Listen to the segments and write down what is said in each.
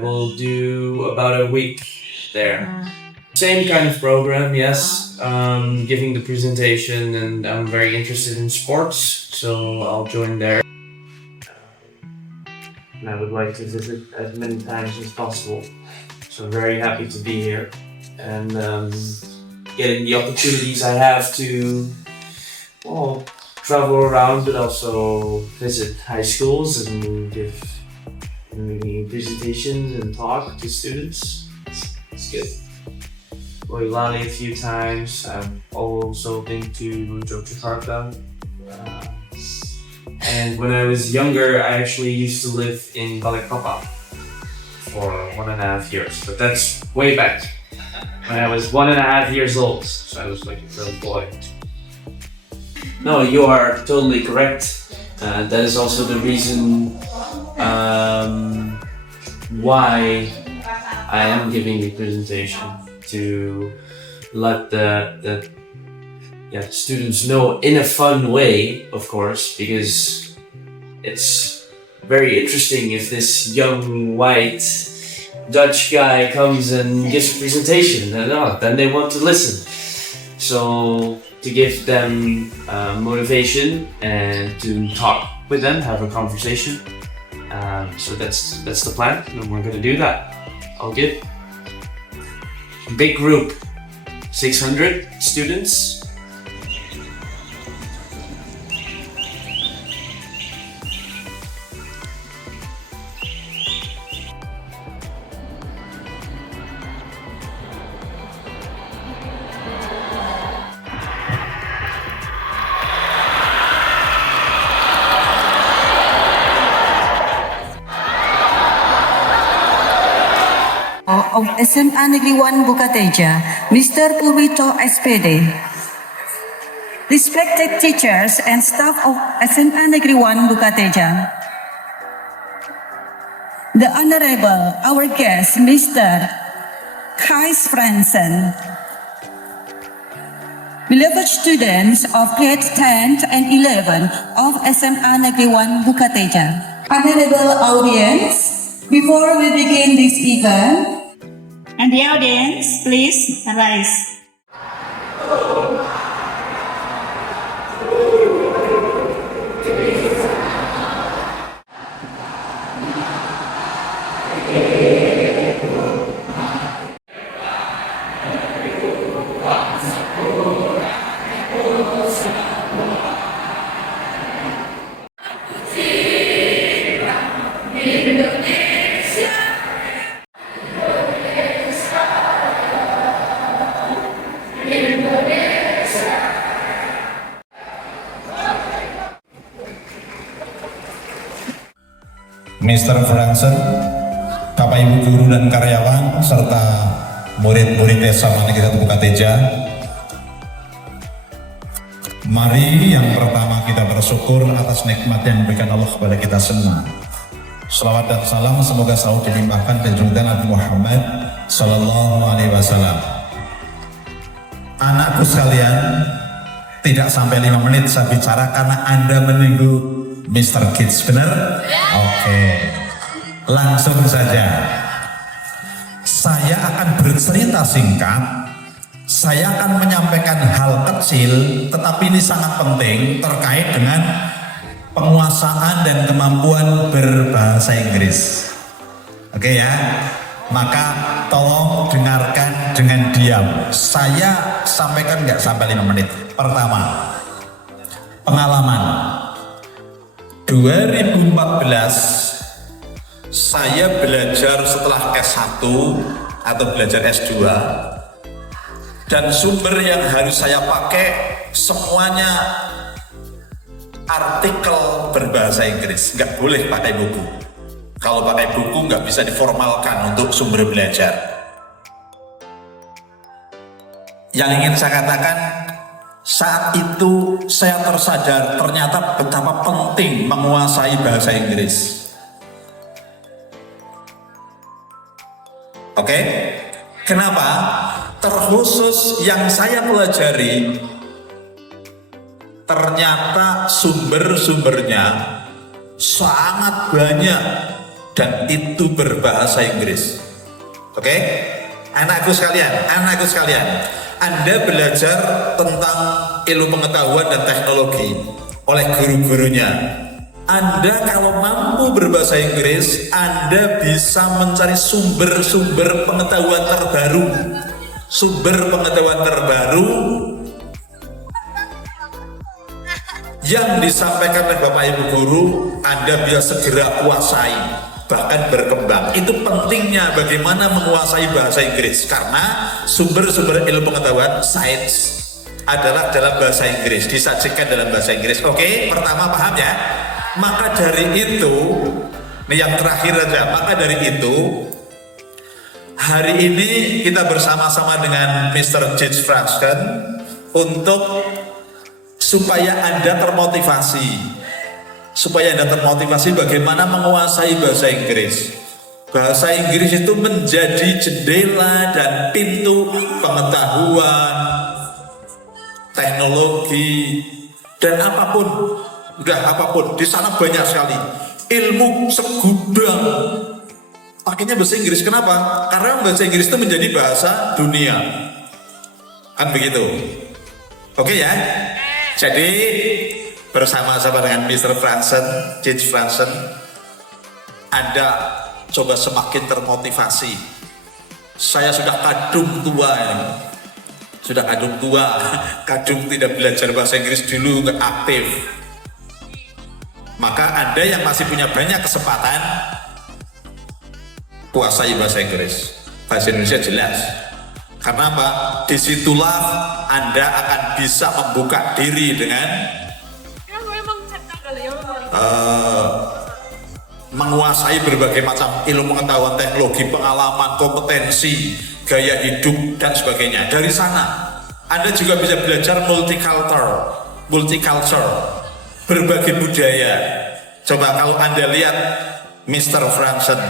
will do about a week there. Same kind of program, yes. Giving the presentation, and I'm very interested in sports, so I'll join there. And I would like to visit as many times as possible. So I'm very happy to be here and getting the opportunities I have to, well, travel around, but also visit high schools and give presentations and talk to students. It's good. Boilali a few times. I've also been to Jakarta. And when I was younger, I actually used to live in Balikpapan for 1.5 years. But that's way back, when I was 1.5 years old. So I was like a little boy. No, you are totally correct. That is also the reason why I am giving the presentation, to let the students know in a fun way, of course, because it's very interesting if this young white Dutch guy comes and gives a presentation, then they want to listen. So to give them motivation and to talk with them, have a conversation. So that's the plan, and we're gonna do that. All good. Big group, 600 students. Of SMA Negeri 1 Bukateja, Mr. Purwito SPD. Respected teachers and staff of SMA Negeri 1 Bukateja. The Honorable, our guest, Mr. Gijs Franssen. Beloved students of grade 10 and 11 of SMA Negeri 1 Bukateja. Honorable audience, before we begin this event, and the audience, please rise. Mr. Franssen, Bapak Ibu guru dan karyawan, serta murid-murid SMA Negeri 1 Bukateja. Mari yang pertama kita bersyukur atas nikmat yang diberikan Allah kepada kita semua. Selawat dan salam semoga selalu dilimpahkan ke junjungan Nabi Muhammad Sallallahu Alaihi Wasallam. Anakku sekalian, tidak sampai 5 menit saya bicara karena Anda menunggu Mr. Gijs, benar? Oke, langsung saja. Saya akan bercerita singkat. Saya akan menyampaikan hal kecil, tetapi ini sangat penting terkait dengan penguasaan dan kemampuan berbahasa Inggris. Oke ya, maka tolong dengarkan dengan diam. Saya sampaikan nggak sampai 5 menit. Pertama, pengalaman. 2014 saya belajar setelah S1 atau belajar S2, dan sumber yang harus saya pakai semuanya artikel berbahasa Inggris, nggak boleh pakai buku. Kalau pakai buku nggak bisa diformalkan untuk sumber belajar. Yang ingin saya katakan, saat itu saya tersadar ternyata betapa penting menguasai bahasa Inggris. Oke? Kenapa? Terkhusus yang saya pelajari, ternyata sumber-sumbernya sangat banyak dan itu berbahasa Inggris. Oke? Anakku sekalian, Anda belajar tentang ilmu pengetahuan dan teknologi oleh guru-gurunya. Anda kalau mampu berbahasa Inggris, Anda bisa mencari sumber-sumber pengetahuan terbaru. Sumber pengetahuan terbaru yang disampaikan oleh Bapak Ibu Guru, Anda bisa segera kuasai, bahkan berkembang. Itu pentingnya bagaimana menguasai bahasa Inggris, karena sumber-sumber ilmu pengetahuan, science, adalah dalam bahasa Inggris, disajikan dalam bahasa Inggris. Oke, pertama paham ya? Maka dari itu, ini yang terakhir aja, maka dari itu, hari ini kita bersama-sama dengan Mr. Gijs Franssen untuk supaya Anda termotivasi bagaimana menguasai bahasa Inggris. Bahasa Inggris itu menjadi jendela dan pintu pengetahuan, teknologi, dan apapun di sana banyak sekali ilmu segudang. Pakainya bahasa Inggris, kenapa? Karena bahasa Inggris itu menjadi bahasa dunia, kan begitu. Oke ya, jadi bersama-sama dengan Mr. Franssen, Gijs Franssen, Anda coba semakin termotivasi. Saya sudah kadung tua kadung tidak belajar bahasa Inggris dulu, nggak aktif. Maka Anda yang masih punya banyak kesempatan, kuasai bahasa Inggris. Bahasa Indonesia jelas. Karena apa? Disitulah Anda akan bisa membuka diri dengan menguasai berbagai macam ilmu pengetahuan, teknologi, pengalaman, kompetensi, gaya hidup, dan sebagainya. Dari sana Anda juga bisa belajar multicultural, berbagai budaya. Coba kalau Anda lihat Mr. Franssen,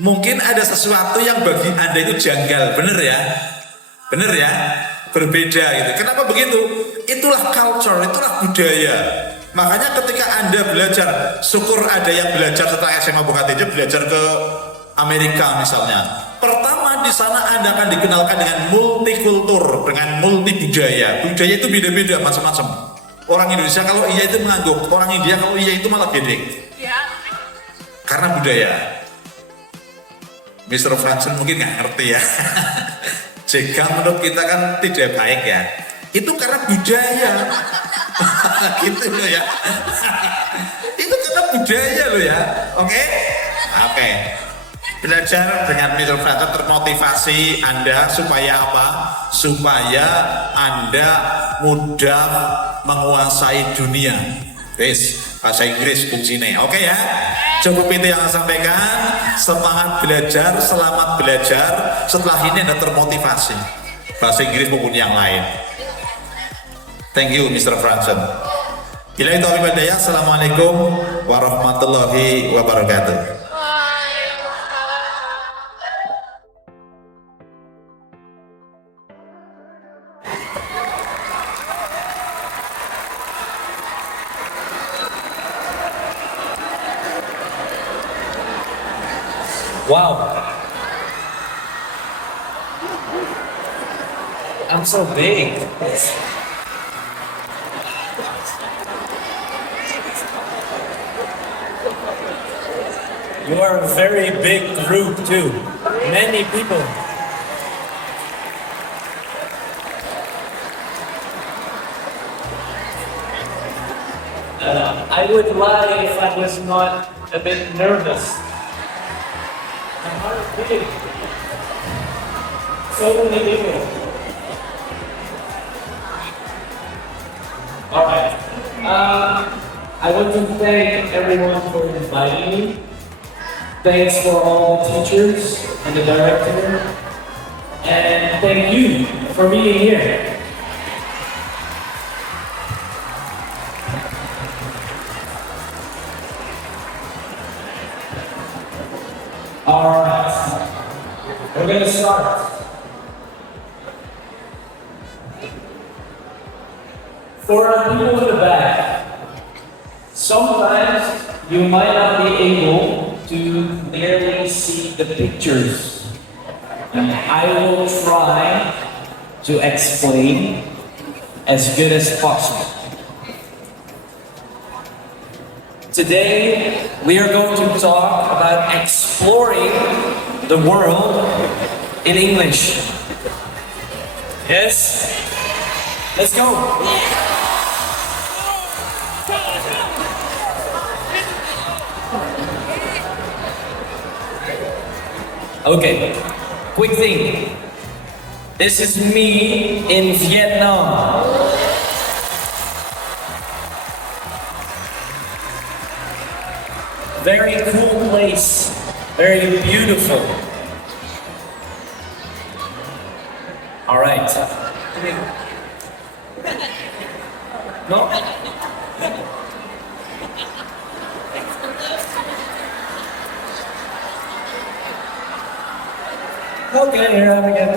mungkin ada sesuatu yang bagi Anda itu janggal, bener ya, berbeda gitu. Kenapa begitu? Itulah culture, itulah budaya. Makanya ketika Anda belajar, syukur ada yang belajar setelah SMA Bukateja, belajar ke Amerika misalnya. Pertama di sana Anda akan dikenalkan dengan multikultur, dengan multi budaya. Budaya itu beda-beda macam-macam. Orang Indonesia kalau iya itu mengangguk, orang India kalau iya itu malah gede. Karena budaya. Mr. Franssen mungkin nggak ngerti ya. Jika menurut kita kan tidak baik ya. Itu karena budaya. Gitu loh ya. Itu karena budaya loh ya. Oke. Belajar dengan Mr. Franssen termotivasi Anda supaya apa? Supaya Anda mudah menguasai dunia. Bahasa Inggris kuncinya. Oke ya. Cukup itu yang saya sampaikan. Semangat belajar, selamat belajar. Setelah ini Anda termotivasi bahasa Inggris maupun yang lain. Thank you Mr. Franssen. Billahi taufiq wal hidayah. Assalamualaikum warahmatullahi wabarakatuh. Wow. I'm so big. You are a very big group too. Many people. I would lie if I was not a bit nervous. I'm not big. So many people. Alright. I want to thank everyone for inviting me. Thanks for all the teachers and the director. And thank you for being here. Alright. We're going to start. For our people in the back, sometimes you might not be able to clearly see the pictures. And I will try to explain as good as possible. Today, we are going to talk about exploring the world in English. Yes? Let's go! Okay, quick thing. This is me in Vietnam. Very cool place, very beautiful. All right. No? Okay, here I am again.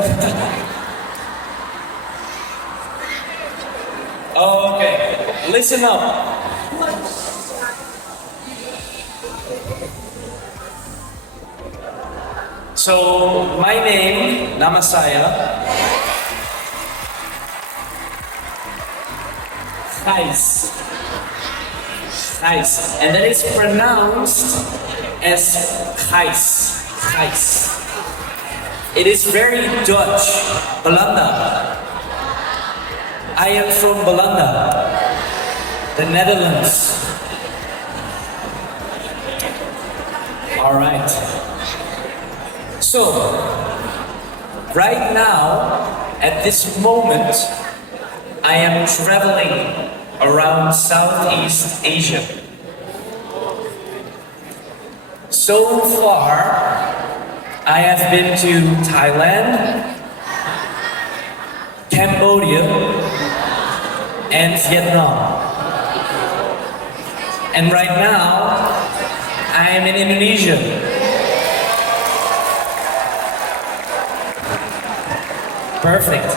Okay, listen up. So, my name, nama saya, Gijs. Gijs. And that is pronounced as Gijs. Gijs. It is very Dutch, Belanda. I am from Belanda, the Netherlands. All right. So, right now, at this moment, I am traveling around Southeast Asia. So far, I have been to Thailand, Cambodia, and Vietnam. And right now, I am in Indonesia. Perfect.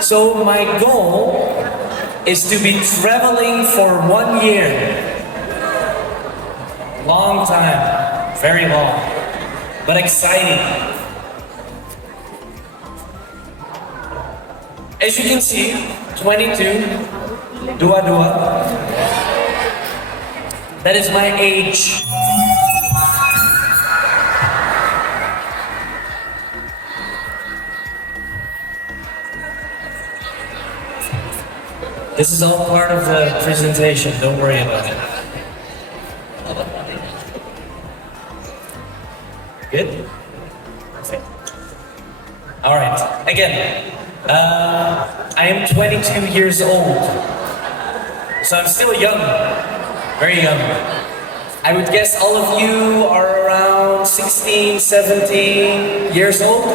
So my goal is to be traveling for 1 year. Long time, very long, but exciting. As you can see, 22, dua. That is my age. This is all part of the presentation, don't worry about it. Good? Perfect. Alright, again, I am 22 years old, so I'm still young, very young. I would guess all of you are around 16, 17 years old?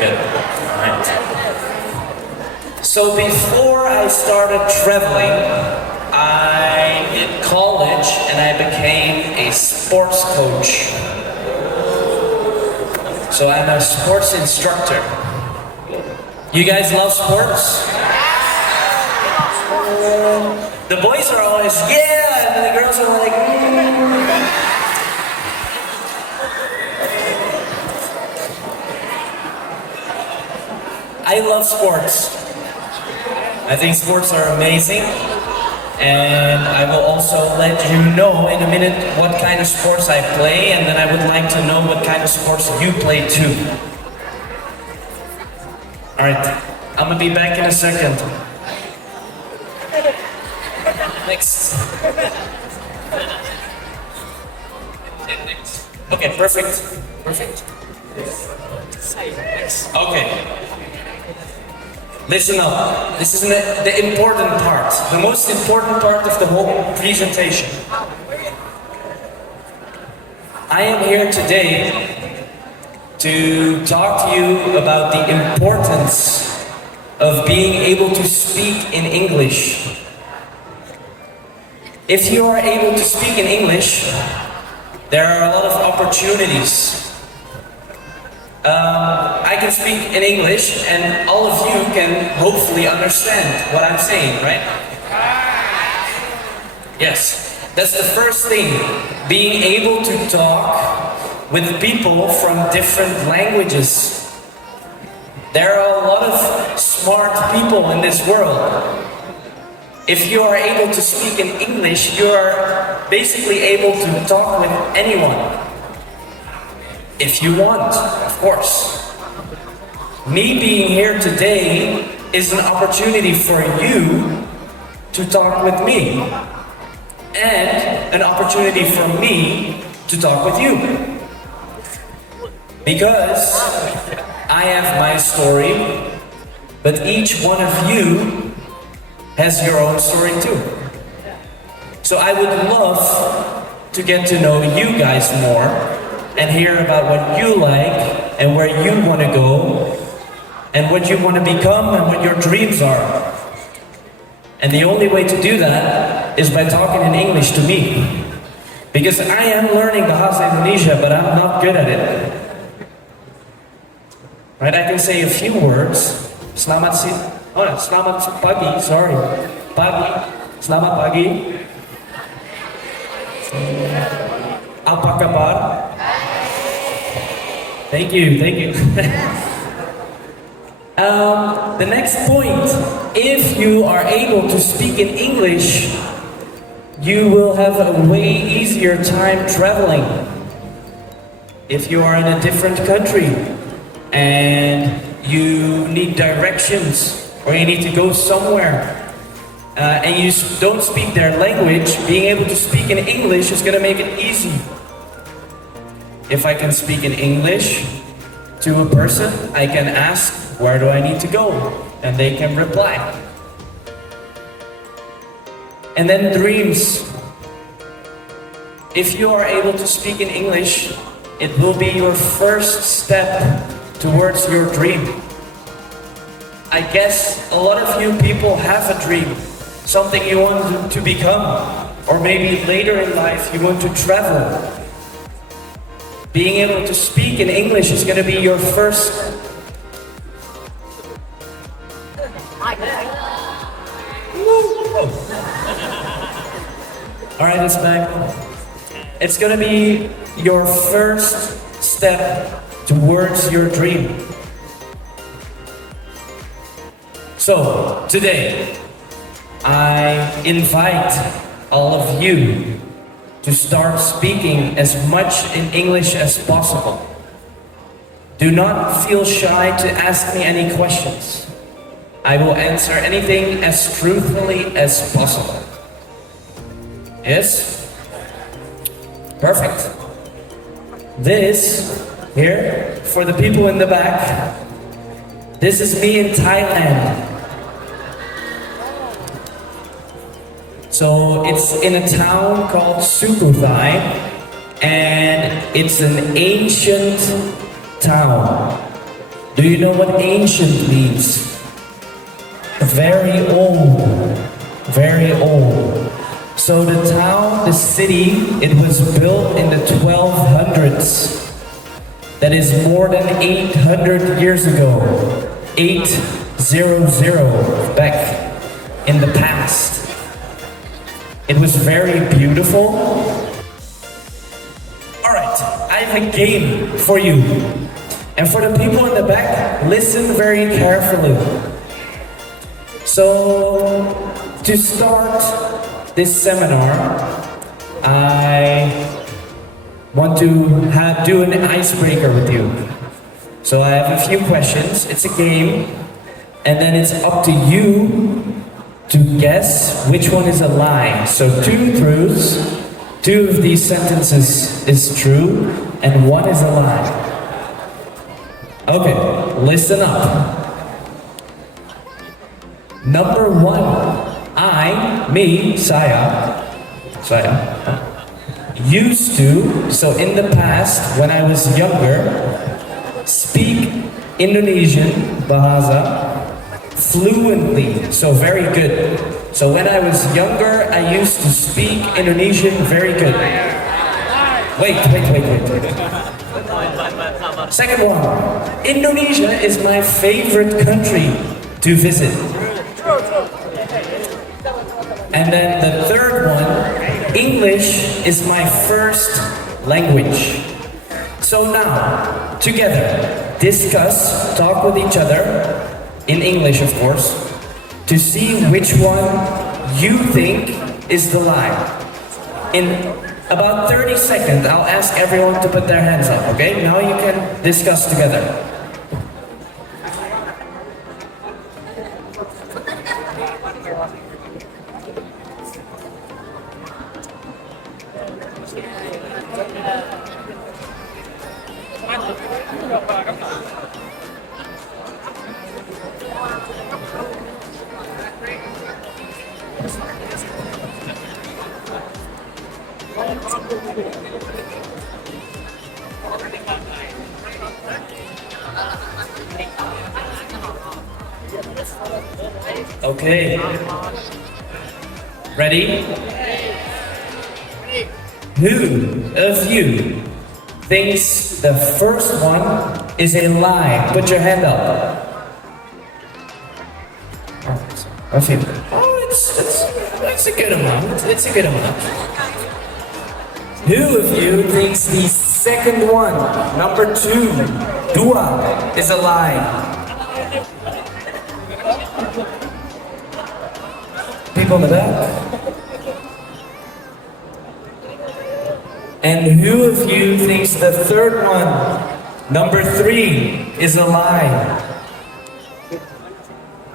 Good, alright. So before I started traveling, I did college and I became a sports coach. So I'm a sports instructor. You guys love sports? The boys are always, yeah, and the girls are like, I love sports. I think sports are amazing, and I will also let you know in a minute what kind of sports I play, and then I would like to know what kind of sports you play too. Alright, I'm gonna be back in a second. Next. Okay, perfect. Perfect. Okay. Listen up. This is the important part, the most important part of the whole presentation. I am here today to talk to you about the importance of being able to speak in English. If you are able to speak in English, there are a lot of opportunities. I can speak in English and all of you can hopefully understand what I'm saying, right? Yes, that's the first thing. Being able to talk with people from different languages. There are a lot of smart people in this world. If you are able to speak in English, you are basically able to talk with anyone. If you want, of course. Me being here today is an opportunity for you to talk with me. And an opportunity for me to talk with you. Because I have my story, but each one of you has your own story too. So I would love to get to know you guys more and hear about what you like and where you want to go and what you want to become and what your dreams are. And the only way to do that is by talking in English to me. Because I am learning Bahasa Indonesia, but I'm not good at it. Right, I can say a few words. Selamat pagi, sorry. Pagi. Selamat pagi. Apa kabar? Thank you. The next point, if you are able to speak in English, you will have a way easier time traveling. If you are in a different country and you need directions or you need to go somewhere and you don't speak their language, being able to speak in English is going to make it easy. If I can speak in English to a person, I can ask, where do I need to go? And they can reply. And then dreams. If you are able to speak in English, it will be your first step towards your dream. I guess a lot of you people have a dream, something you want to become, or maybe later in life you want to travel. Being able to speak in English is going to be your first. Alright, it's back. It's going to be your first step towards your dream. So, today, I invite all of you to start speaking as much in English as possible. Do not feel shy to ask me any questions. I will answer anything as truthfully as possible. Yes? Perfect. This here, for the people in the back, this is me in Thailand. So it's in a town called Sukuthai, and it's an ancient town. Do you know what ancient means? Very old, very old. So the town, the city, it was built in the 1200s. That is more than 800 years ago. 800 back in the past. It was very beautiful. Alright, I have a game for you. And for the people in the back, listen very carefully. So, to start this seminar, I want to do an icebreaker with you. So I have a few questions. It's a game, and then it's up to you to guess which one is a lie. So 2 truths, 2 of these sentences is true, and 1 is a lie. Okay, listen up. Number 1, saya, used to, so in the past, when I was younger, speak Indonesian, Bahasa, fluently, so very good. So when I was younger, I used to speak Indonesian very good. Wait. Second one, Indonesia is my favorite country to visit. And then the third one, English is my first language. So now, together, discuss, talk with each other, in English of course, to see which one you think is the lie. In about 30 seconds, I'll ask everyone to put their hands up, okay? Now you can discuss together. Okay. Ready? Who of you thinks the first one is a lie? Put your hand up. Okay. Oh, it's a good amount. It's a good amount. Who of you thinks the second one, number 2, dua, is a lie? People in the back. And who of you thinks the third one, number 3, is a lie?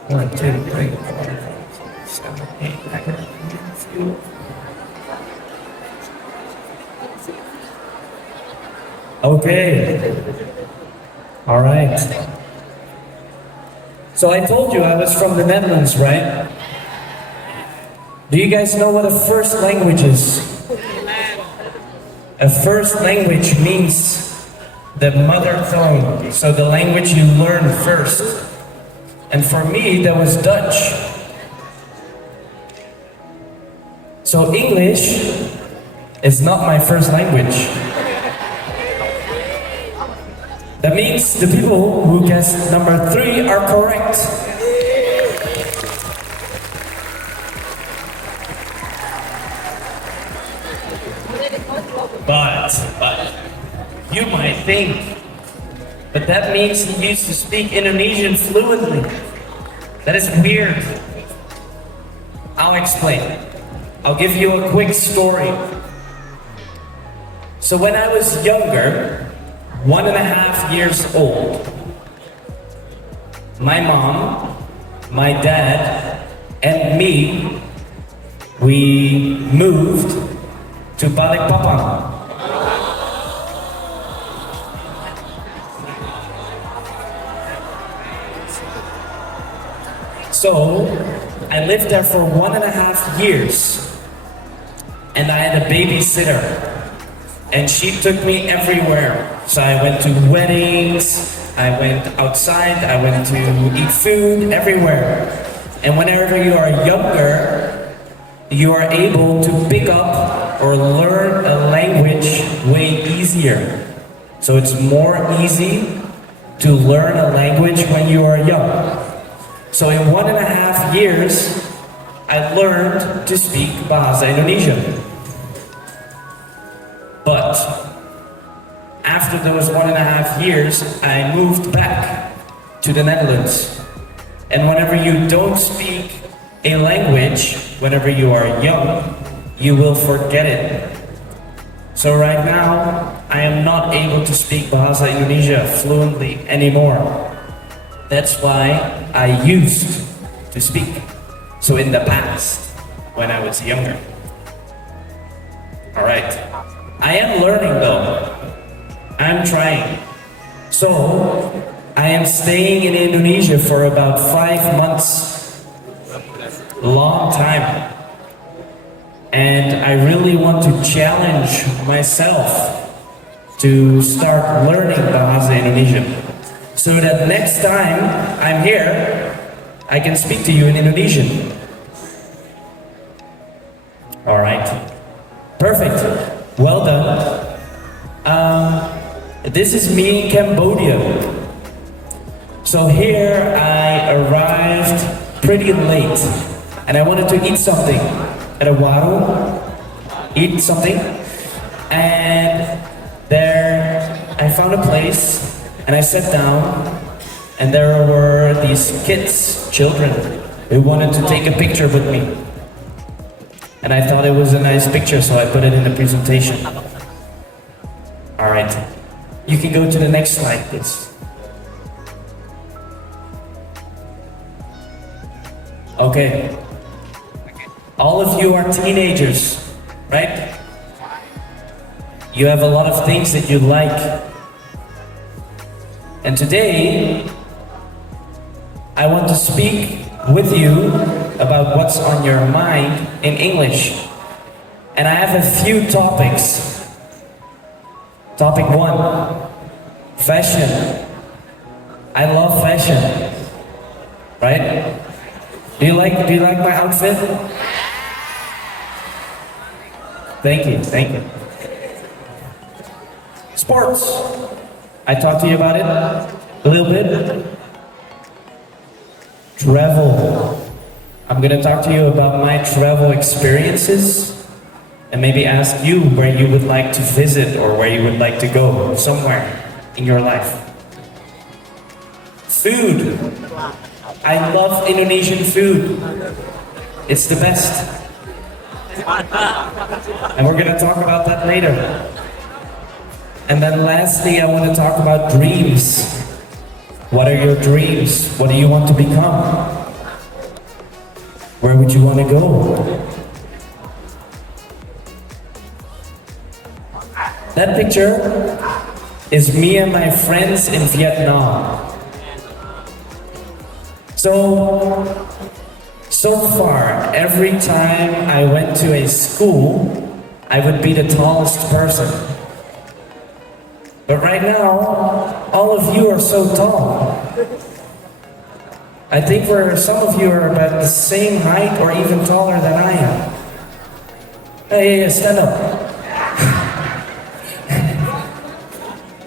1, 2, 3, 4, 5, 6, 7, 8, 9, 10. Okay. All right. So I told you I was from the Netherlands, right? Do you guys know what a first language is? A first language means the mother tongue, so the language you learn first. And for me, that was Dutch. So English is not my first language. That means the people who guessed number 3 are correct. But you might think, but that means he used to speak Indonesian fluently. That is weird. I'll explain. I'll give you a quick story. So when I was younger, 1.5 years old, my mom, my dad, and me, we moved to Balikpapan. So I lived there for 1.5 years, and I had a babysitter, and she took me everywhere. So I went to weddings, I went outside, I went to eat food, everywhere. And whenever you are younger, you are able to pick up or learn a language way easier. So it's more easy to learn a language when you are young. So in 1.5 years, I learned to speak Bahasa Indonesia. But after those 1.5 years, I moved back to the Netherlands. And whenever you don't speak a language, whenever you are young, you will forget it. So right now, I am not able to speak Bahasa Indonesia fluently anymore. That's why I used to speak. So in the past, when I was younger. All right. I am learning though. I'm trying. So I am staying in Indonesia for about 5 months. Long time. And I really want to challenge myself to start learning Bahasa Indonesia. So that next time I'm here, I can speak to you in Indonesian. All right. Perfect. Well done. This is me in Cambodia. So here I arrived pretty late, and I wanted to eat something at a warung. eat something, and there I found a place and I sat down, and there were these kids, children, who wanted to take a picture with me. And I thought it was a nice picture, so I put it in the presentation. Alright, you can go to the next slide, please. Okay, all of you are teenagers, right? You have a lot of things that you like. And today, I want to speak with you about what's on your mind in English. And I have a few topics. Topic 1, fashion. I love fashion, right? Do you like my outfit? Thank you, thank you. Sports. I talked to you about it a little bit. Travel. I'm gonna talk to you about my travel experiences and maybe ask you where you would like to visit or where you would like to go somewhere in your life. Food. I love Indonesian food. It's the best. And we're gonna talk about that later. And then lastly, I want to talk about dreams. What are your dreams? What do you want to become? Where would you want to go? That picture is me and my friends in Vietnam. So far, every time I went to a school, I would be the tallest person. But right now, all of you are so tall. I think some of you are about the same height or even taller than I am. Hey, stand up.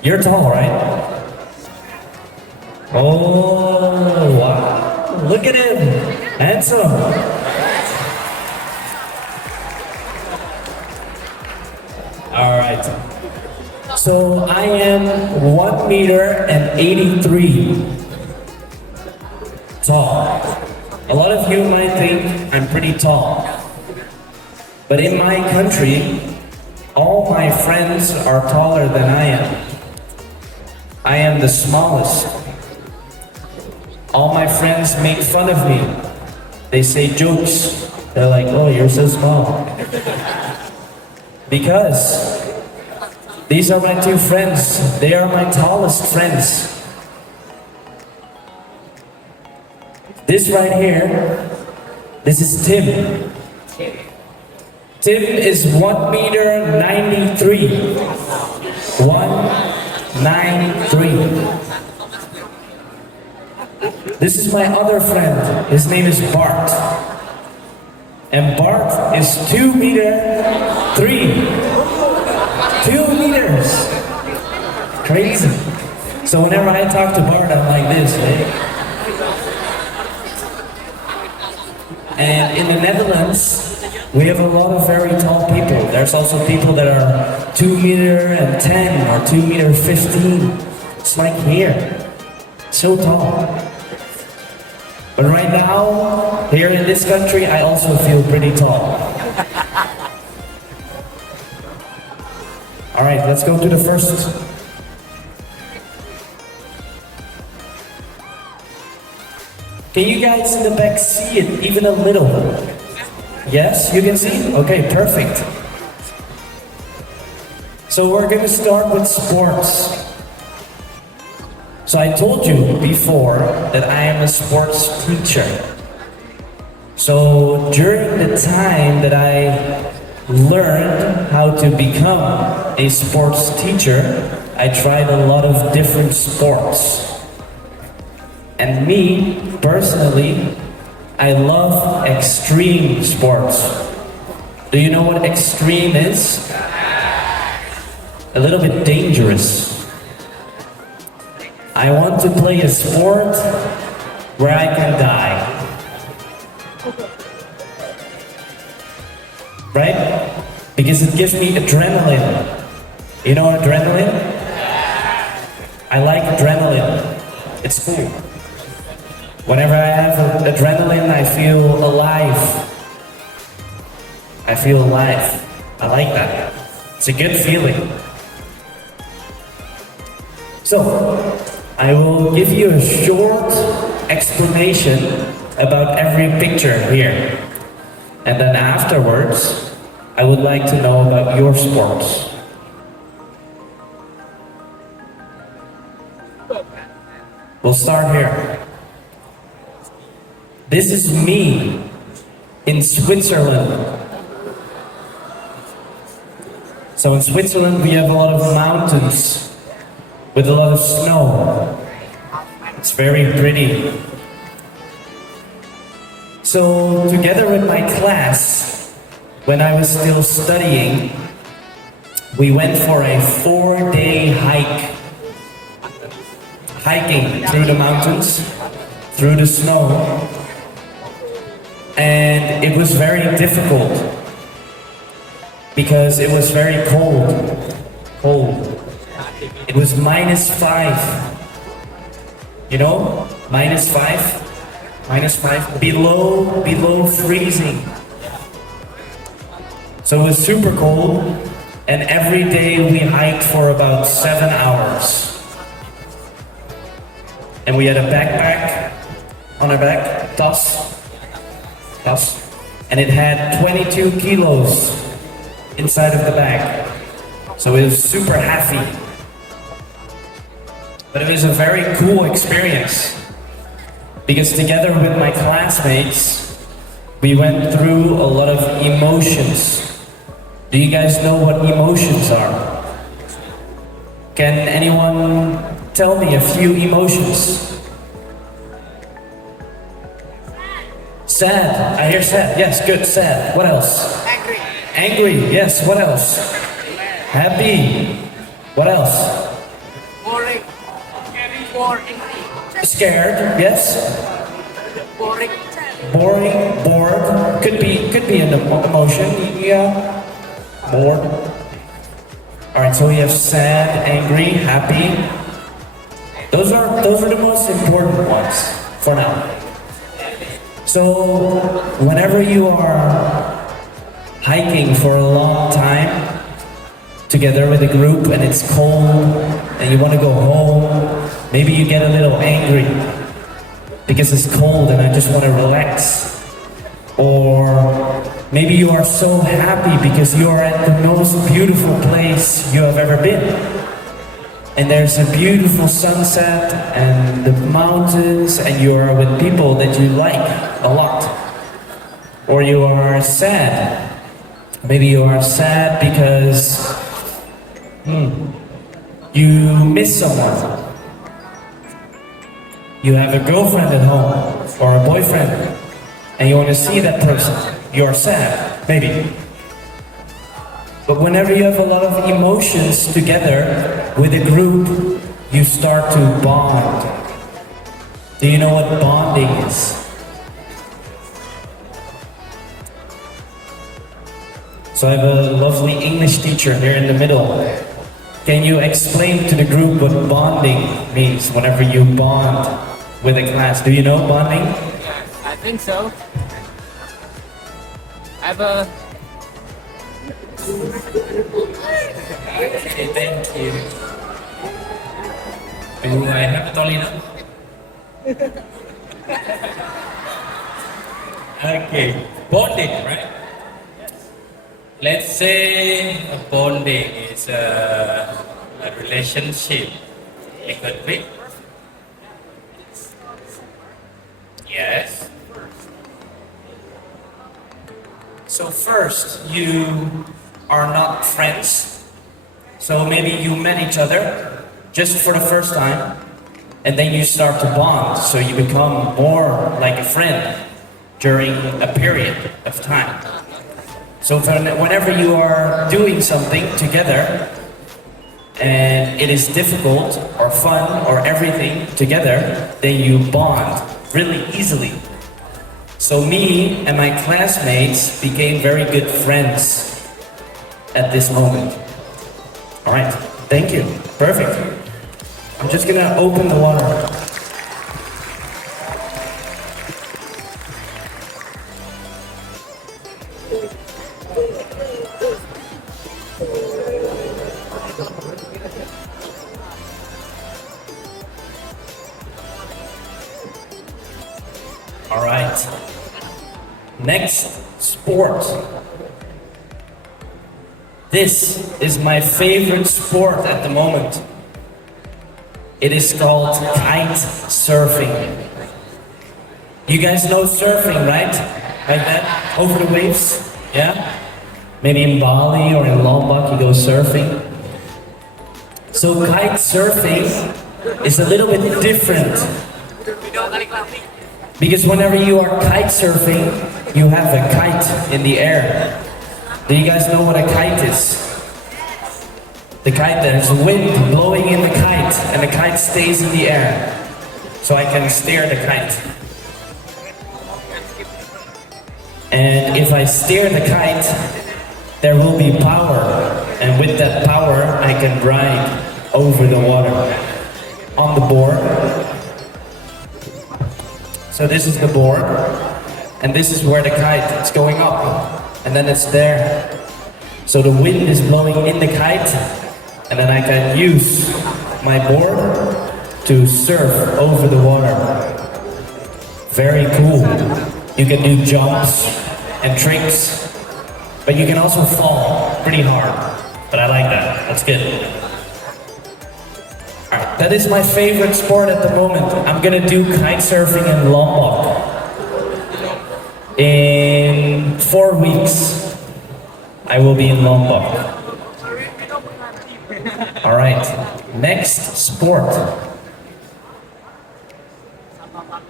You're tall, right? Oh, wow. Look at him. Handsome. All right. So I am 1 meter and 83 tall. A lot of you might think I'm pretty tall. But in my country, all my friends are taller than I am. I am the smallest. All my friends make fun of me. They say jokes. They're like, oh, you're so small. Because these are my two friends. They are my tallest friends. This right here, this is Tim. Tim is 1 meter 93. 193. This is my other friend. His name is Bart. And Bart is 2 meter 3. 2 meters. Crazy. So whenever I talk to Bart, I'm like this, right? And in the Netherlands, we have a lot of very tall people. There's also people that are 2 meter and 10 or 2 meter 15. It's like here. So tall. But right now, here in this country, I also feel pretty tall. All right, let's go to the first. Can you guys in the back see it even a little? Yes, you can see? Okay, perfect. So we're gonna start with sports. So I told you before that I am a sports teacher. So during the time that I learned how to become a sports teacher, I tried a lot of different sports. And me, personally, I love extreme sports. Do you know what extreme is? A little bit dangerous. I want to play a sport where I can die. Right? because it gives me adrenaline. You know adrenaline? I like adrenaline. It's cool. Whenever I have adrenaline, I feel alive. I feel alive. I like that. It's a good feeling. So, I will give you a short explanation about every picture here. And then afterwards, I would like to know about your sports. We'll start here. This is me in Switzerland. So in Switzerland we have a lot of mountains with a lot of snow. It's very pretty. So together with my class, when I was still studying, we went for a 4-day hike. Hiking through the mountains, through the snow. And it was very difficult because it was very cold. It was -5. You know, -5, below freezing. So it was super cold, and every day we hiked for about 7 hours. And we had a backpack on our back, tas, and it had 22 kilos inside of the bag. So it was super heavy. But it was a very cool experience because together with my classmates, we went through a lot of emotions. Do you guys know what emotions are? Can anyone tell me a few emotions? Sad. I hear sad. Yes, good. Sad. What else? Angry. Yes. What else? Happy. What else? Scared. Yes. Boring. Bored. Could be an emotion. Yeah. Bored. All right. So we have sad, angry, happy. Those are the most important ones for now. So whenever you are hiking for a long time together with a group and it's cold and you want to go home, maybe you get a little angry because it's cold and I just want to relax. Or maybe you are so happy because you are at the most beautiful place you have ever been. And there's a beautiful sunset and the mountains and you are with people that you like a lot. Or you are sad. Maybe you are sad because you miss someone. You have a girlfriend at home or a boyfriend and you want to see that person. You are sad, maybe. But whenever you have a lot of emotions together with a group, you start to bond. Do you know what bonding is? So I have a lovely English teacher here in the middle. Can you explain to the group what bonding means whenever you bond with a class? Do you know bonding? I think so. I have a... Okay, thank you. Do I have a dolly now? Okay, bonding, right? Let's say a bonding is a relationship. It could be. Yes. So first, you are not friends. So maybe you met each other just for the first time, and then you start to bond. So you become more like a friend during a period of time. So whenever you are doing something together, and it is difficult or fun or everything together, then you bond really easily. So me and my classmates became very good friends. at this moment. All right, thank you. Perfect. I'm just gonna open the water. All right. Next sport. This is my favorite sport at the moment. It is called kite surfing. You guys know surfing, right? Like that, over the waves, yeah? Maybe in Bali or in Lombok you go surfing. So kite surfing is a little bit different. Because whenever you are kite surfing, you have a kite in the air. Do you guys know what a kite is? The kite, there's wind blowing in the kite, and the kite stays in the air. So I can steer the kite. And if I steer the kite, there will be power. And with that power, I can ride over the water on the board. So this is the board, and this is where the kite is going up, and then it's there. So the wind is blowing in the kite, and then I can use my board to surf over the water. Very cool. You can do jumps and tricks, but you can also fall pretty hard. But I like that, that's good. Alright, that is my favorite sport at the moment. I'm gonna do kite surfing in Lombok in 4 weeks. I will be in Lombok. Alright, next sport.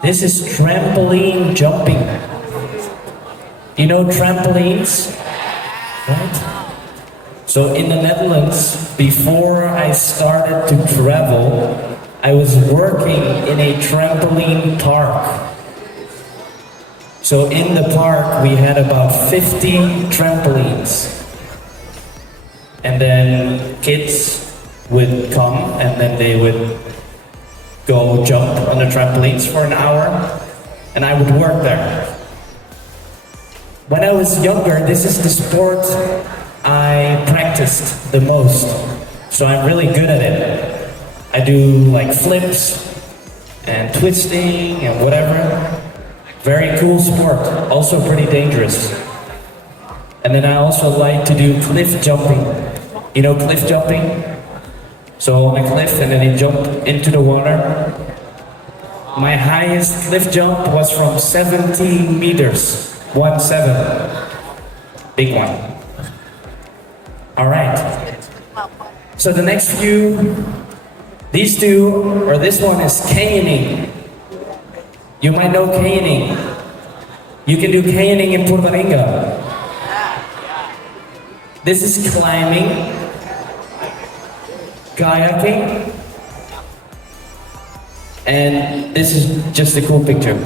This is trampoline jumping. You know trampolines? Right? So in the Netherlands, before I started to travel, I was working in a trampoline park. So in the park, we had about 50 trampolines. And then kids would come and then they would go jump on the trampolines for an hour, and I would work there. When I was younger, this is the sport I practiced the most. So I'm really good at it. I do like flips and twisting and whatever. Very cool sport, also pretty dangerous. And then I also like to do cliff jumping. You know cliff jumping? So on a cliff and then you jump into the water. My highest cliff jump was from 17 meters. 17. Big one. Alright. So the next few, these two, or this one is canyoning. You might know canyoning. You can do canyoning in Puerto Rico. This is climbing, kayaking, and this is just a cool picture.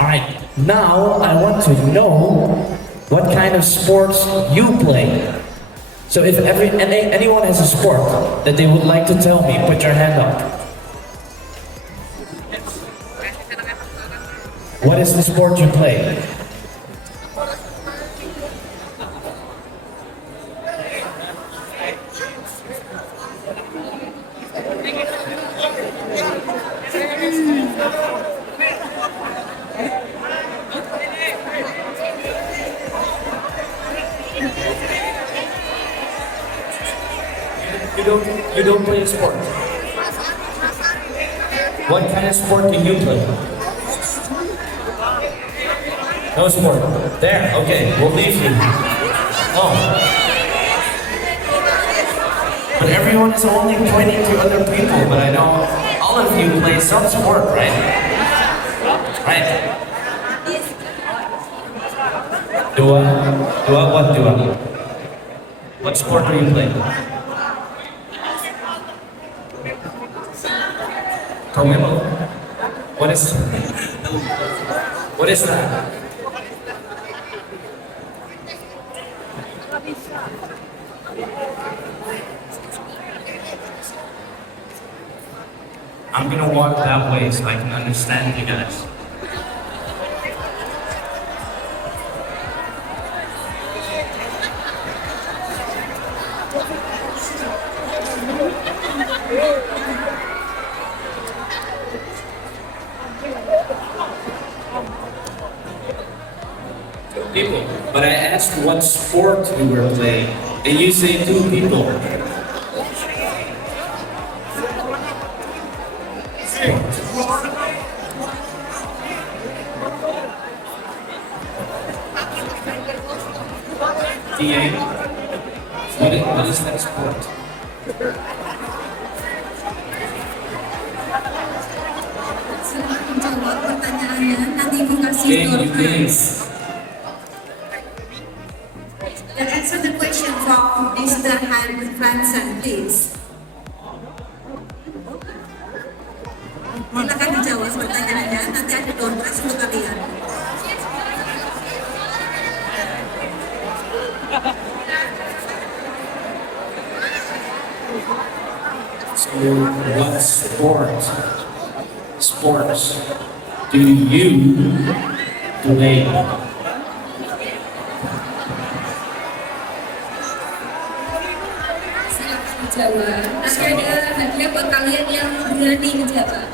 Alright, now I want to know what kind of sports you play. So if anyone has a sport that they would like to tell me, put your hand up. What is the sport you play? You don't play a sport. What kind of sport do you play? No sport. There, okay, we'll leave you. Oh. But everyone is only pointing to other people, but I know all of you play some sport, right? Right. Dua? What sport do you play? Comelo? What is that? I'm gonna walk that way so I can understand you guys. People, but I asked what sport you were playing, and you say 2 people. DA, what is that sport? Silakan menjawab pertanyaannya, nanti Ibu kasih Game, door you prize. games. And answer the question from Mr. Gijs Franssen, please. Silakan dijawab pertanyaannya, nanti ada door prize untuk kalian. So, what sports do you play? Silakan menjawab. Nanti ada hadiah buat kalian yang berani menjawab.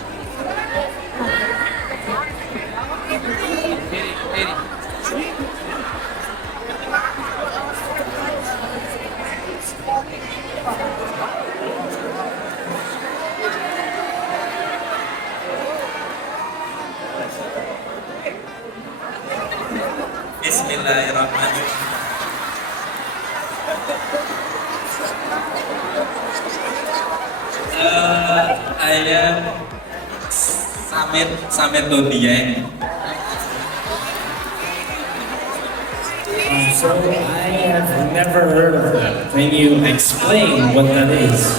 Bismillahirrahmanirrahim. I am Samet Dodia. So I have never heard of that. Can you explain what that is?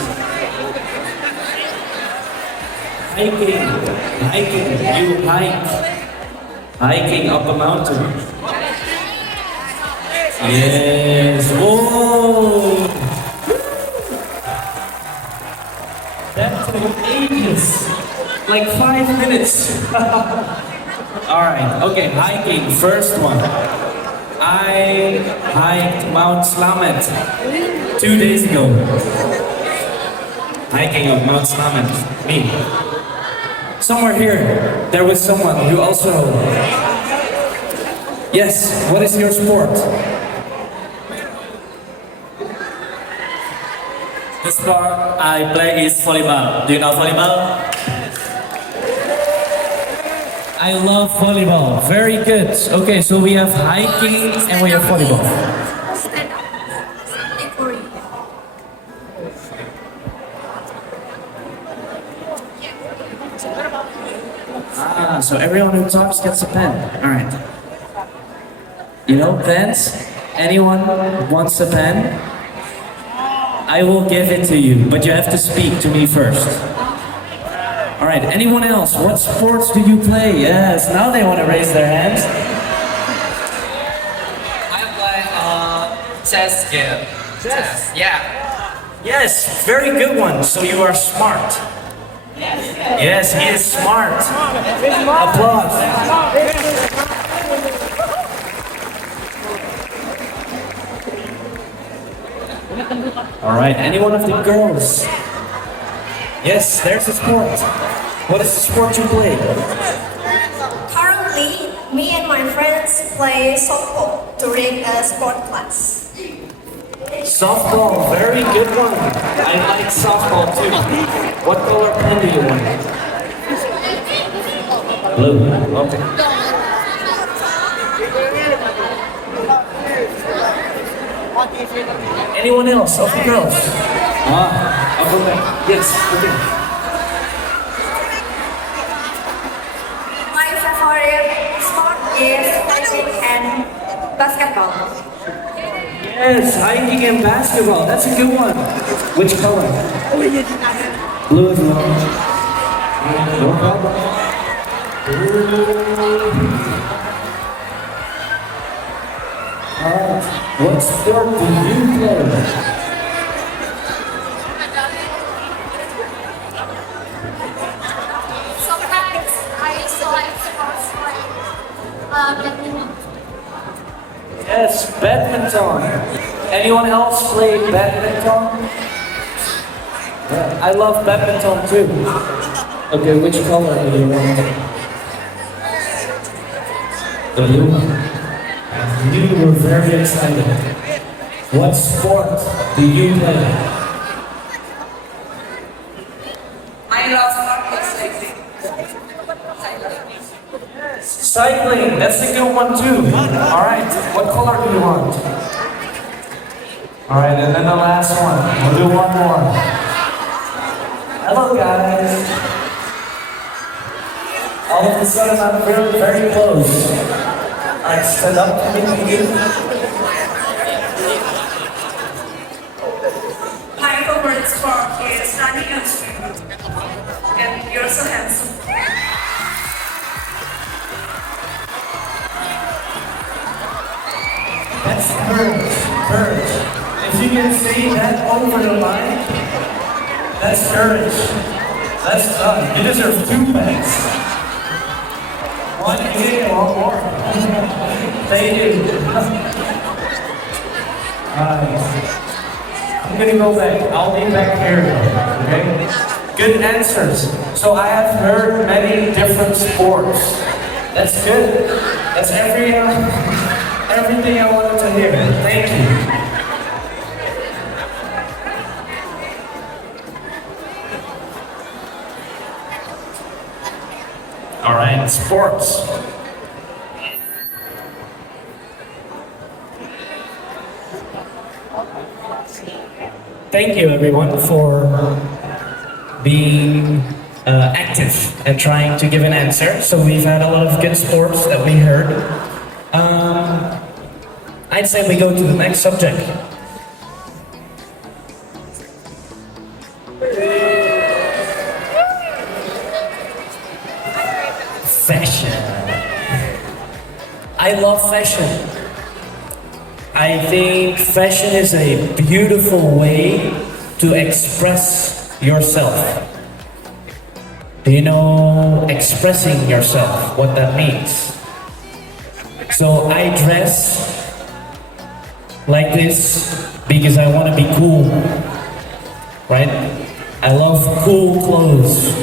Hiking. You hike. Hiking up a mountain. Yes. Whoa. That took ages. Like 5 minutes. Alright, okay, hiking. First one. I hiked Mount Slamet 2 days ago. Hiking up Mount Slamet. Me. Somewhere here, there was someone who also... Yes, what is your sport? The sport I play is volleyball. Do you know volleyball? I love volleyball. Very good. Okay, so we have hiking and we have volleyball. Stand up. Take for you. Ah, so everyone who talks gets a pen. All right. You know pens? Anyone wants a pen? I will give it to you, but you have to speak to me first. All right, anyone else? What sports do you play? Yes, now they want to raise their hands. I play chess game. Chess? Yeah. Yes, very good one. So you are smart. Yes, he is smart. Applause. All right, any one of the girls? Yes, there's a sport. What is the sport you play? Currently, me and my friends play softball during a sport class. Softball, very good one. I like softball too. What color pen do you want? Blue, okay. Anyone else of the girls? I'll go back. Yes, okay. My favorite sport is hiking and basketball. Yes, hiking and basketball. That's a good one. Which color? Blue as well. No problem. What sport do you play? Yes, badminton. Anyone else play badminton? Yeah, I love badminton too. Okay, which color do you want? The blue one. You were very excited. What sport do you play? I love cycling. Cycling, that's a good one too. Alright, what color do you want? Alright, and then the last one. We'll do one more. Hello guys. All of a sudden I'm very, very close. Alright, stand up to me. My favorite sport is running and swimming. And you're so handsome. That's courage, courage. If you can say that over the line, that's courage. That's done. You deserve 2 bags. One here, one more. Thank you. I'm gonna go back. I'll be back here. Okay? Good answers. So I have heard many different sports. That's good. That's everything I wanted to hear. Thank you. All right, sports. Thank you, everyone, for being active and trying to give an answer. So we've had a lot of good sports that we heard. I'd say we go to the next subject. Fashion. I love fashion. I think fashion is a beautiful way to express yourself. Do you know expressing yourself, what that means? So I dress like this because I want to be cool, right? I love cool clothes.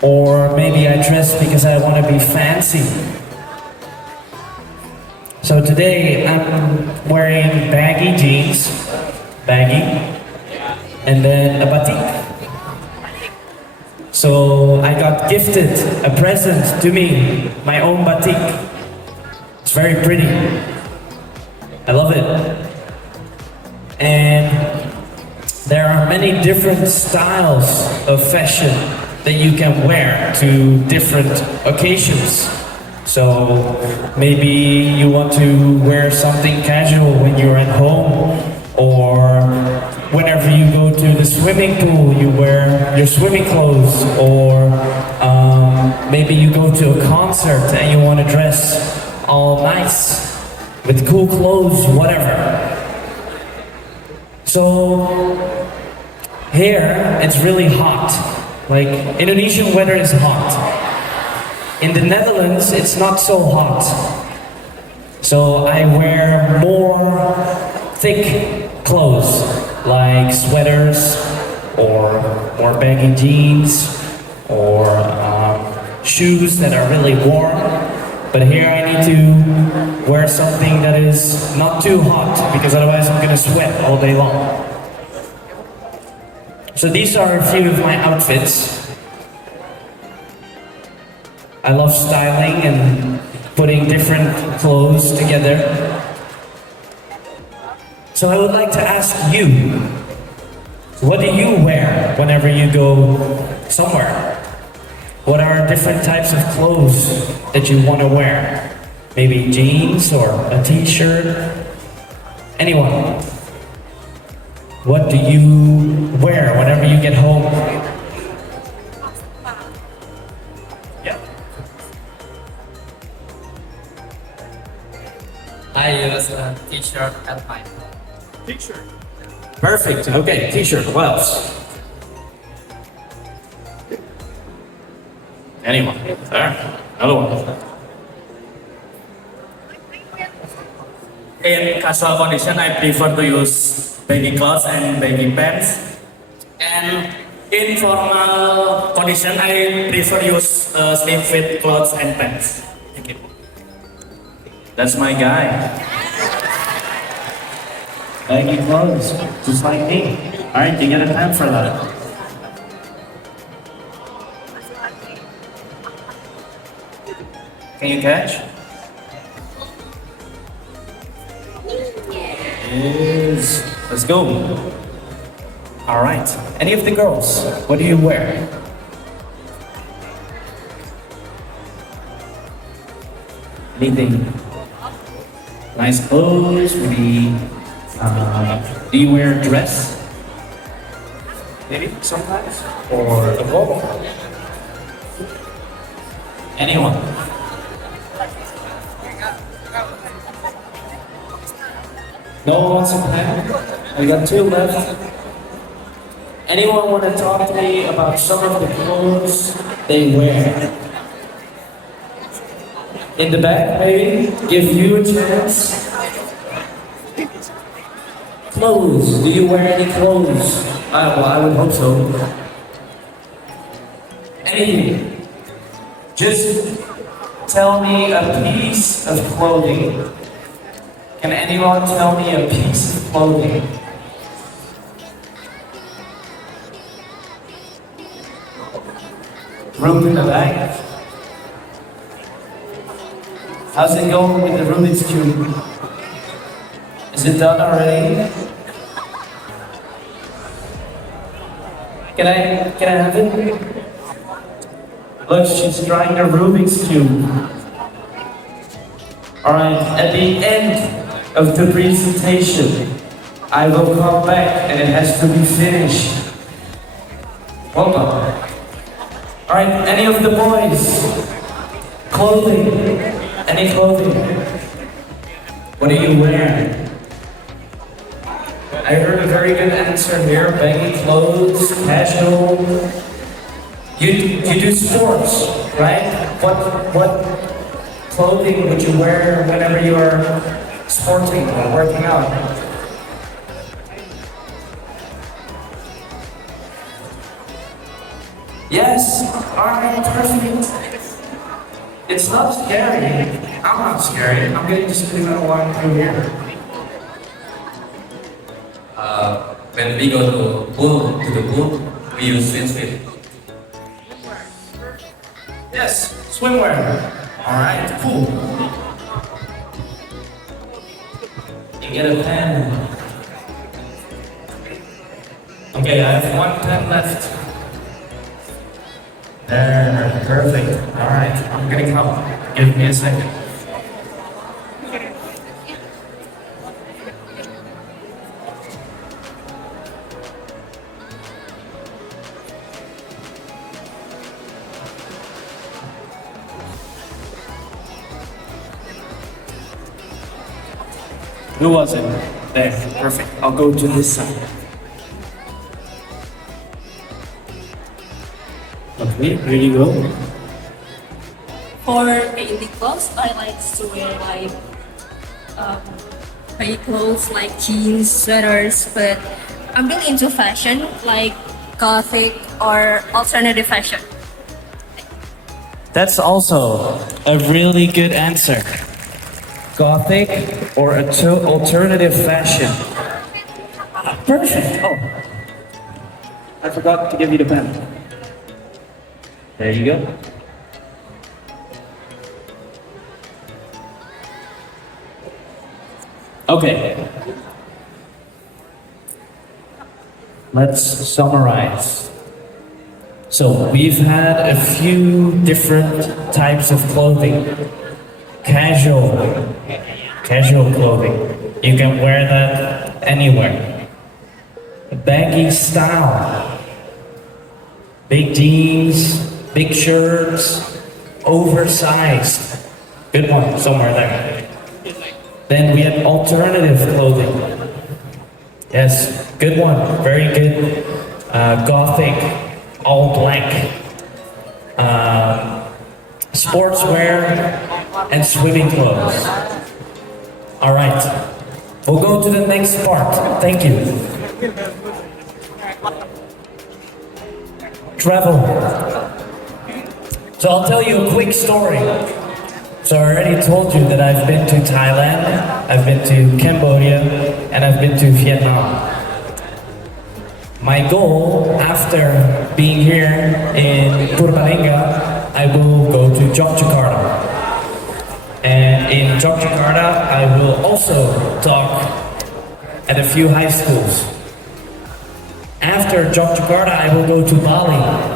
Or maybe I dress because I want to be fancy. So today I'm wearing baggy jeans, and then a batik. So I got gifted a present to me, my own batik. It's very pretty. I love it. And there are many different styles of fashion that you can wear to different occasions. So maybe you want to wear something casual when you're at home, or whenever you go to the swimming pool, you wear your swimming clothes, or maybe you go to a concert and you want to dress all nice with cool clothes, whatever. So here it's really hot. Like, Indonesian weather is hot. In the Netherlands, it's not so hot. So I wear more thick clothes, like sweaters, or more baggy jeans, or shoes that are really warm. But here I need to wear something that is not too hot, because otherwise I'm gonna sweat all day long. So these are a few of my outfits. I love styling and putting different clothes together. So I would like to ask you, what do you wear whenever you go somewhere? What are different types of clothes that you want to wear? Maybe jeans or a t-shirt? Anyone? What do you wear whenever you get home? Yeah. I use a t-shirt at my home. T-shirt. Perfect. Okay, t-shirt. What else? Anyone? There. Another one. in casual condition, I prefer to use baggy clothes and baggy pants. And in formal condition, I prefer use slim fit clothes and pants. Thank you. That's my guy. Baggy clothes, just like me. Alright, you get a pen for that. Can you catch? Yes. Let's go. Alright. Any of the girls, what do you wear? Anything? Nice clothes, maybe. Do you wear a dress? Maybe sometimes? Or a robe? Anyone? No one wants a pen? I got two left. Anyone want to talk to me about some of the clothes they wear? In the back, maybe? Give you a chance. Clothes. Do you wear any clothes? Well, I would hope so. Anything. Just tell me a piece of clothing. Can anyone tell me a piece of clothing? Room in the back. How's it going with the Rubik's Cube? Is it done already? Can I have it? Look, she's trying the Rubik's Cube. Alright, at the end of the presentation, I will come back and it has to be finished. Well done. Alright, any of the boys? Clothing. Any clothing? What are you wearing? I heard a very good answer here. Baggy clothes, casual. You do sports, right? What clothing would you wear whenever you are sporting or working out? Yes. All right. Perfect. It's not scary. I'm not scary. I'm getting just clean out walking through here. When we go to the pool, we use swimsuit. Yes, swimwear. All right, cool. You get a pen. Okay, I have one pen left. There, perfect. All right, I'm gonna come. Give me a second. Who was it? There, perfect. I'll go to this side. Okay, here you go. For daily clothes, I like to wear like baggy clothes like jeans, sweaters, but I'm really into fashion like gothic or alternative fashion. That's also a really good answer. Gothic or alternative fashion. Perfect. Oh, I forgot to give you the pen. There you go. Okay. Let's summarize. So we've had a few different types of clothing. Casual clothing. You can wear that anywhere. Baggy style. Big jeans, big shirts, oversized. Good one, somewhere there. Then we had alternative clothing. Yes, good one, very good. Gothic, all black. Sportswear and swimming clothes. All right, We'll go to the next part. Thank you. Travel. So I'll tell you a quick story. So I already told you that I've been to Thailand, I've been to Cambodia, and I've been to Vietnam. My goal after being here in Purbalingga, I will go to Yogyakarta. And in Yogyakarta, I will also talk at a few high schools. After Yogyakarta, I will go to Bali.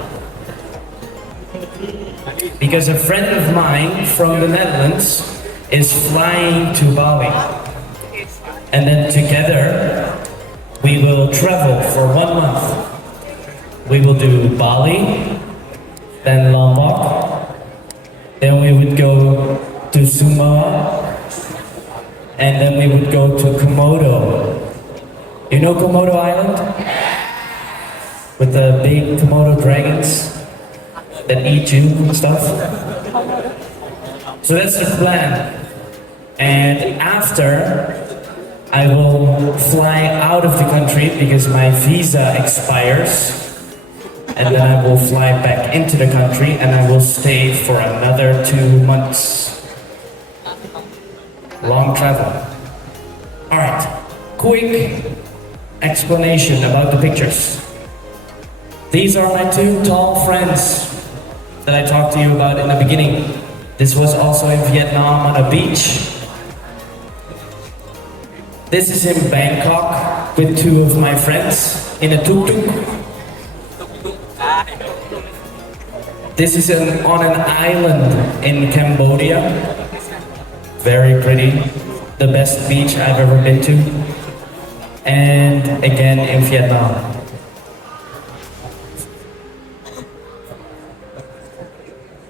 Because a friend of mine from the Netherlands is flying to Bali. And then together, we will travel for 1 month. We will do Bali, then Lombok, then we would go to Sumbawa, and then we would go to Komodo. You know Komodo Island? With the big Komodo dragons that eat you and stuff. So that's the plan. And after, I will fly out of the country because my visa expires. And then I will fly back into the country and I will stay for another 2 months. Long travel. Alright, quick explanation about the pictures. These are my 2 tall friends that I talked to you about in the beginning. This was also in Vietnam on a beach. This is in Bangkok with 2 of my friends in a tuk-tuk. This is on an island in Cambodia. Very pretty. The best beach I've ever been to. And again in Vietnam.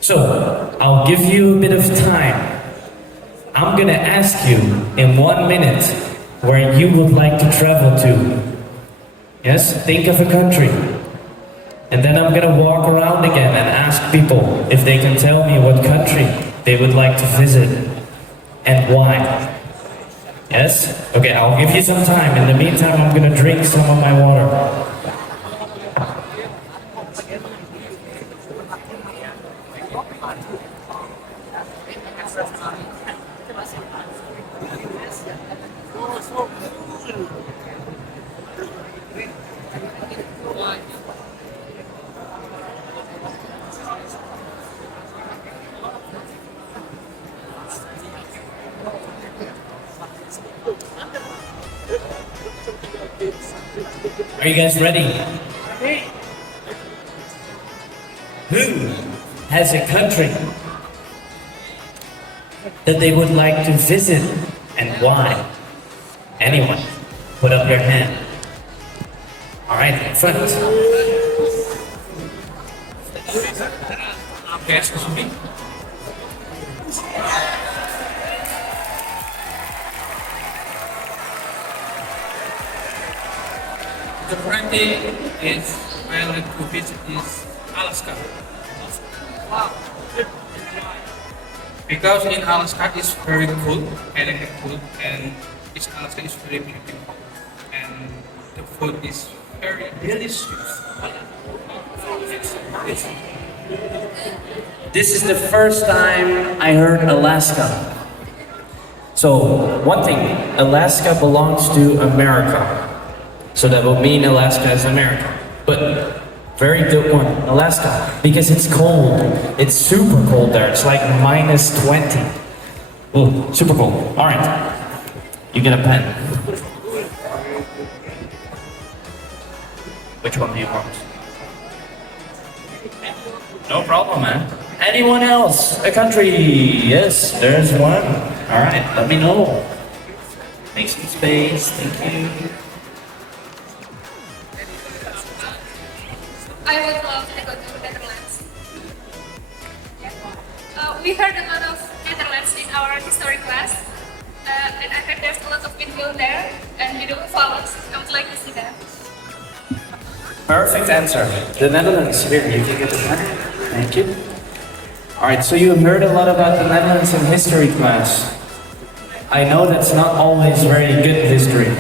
So, I'll give you a bit of time. I'm gonna ask you in 1 minute where you would like to travel to. Yes, think of a country. And then I'm gonna walk around again and ask people if they can tell me what country they would like to visit and why. Yes? Okay, I'll give you some time. In the meantime, I'm gonna drink some of my water. Are you guys ready? Who has a country that they would like to visit and why? Anyone? Put up your hand. All right, in front. Okay, excuse me. The country is I like to visit is Alaska. Wow. Because in Alaska it's very cold, I like the food, and Alaska is very beautiful, and the food is very delicious. This is the first time I heard Alaska. So, one thing, Alaska belongs to America. So that would mean Alaska is America. But, very good one, Alaska. Because it's cold. It's super cold there. It's like minus 20. Oh, super cold. Alright. You get a pen. Which one do you want? No problem, man. Anyone else? A country? Yes, there's one. Alright, let me know. Make some space. Thank you. I would love to go to the Netherlands. We heard a lot of Netherlands in our history class, and I heard there's a lot of windmill there and beautiful flowers. I would like to see them. Perfect answer. The Netherlands. Here, you can get the pen. Thank you. Alright, so you heard a lot about the Netherlands in history class. I know that's not always very good history.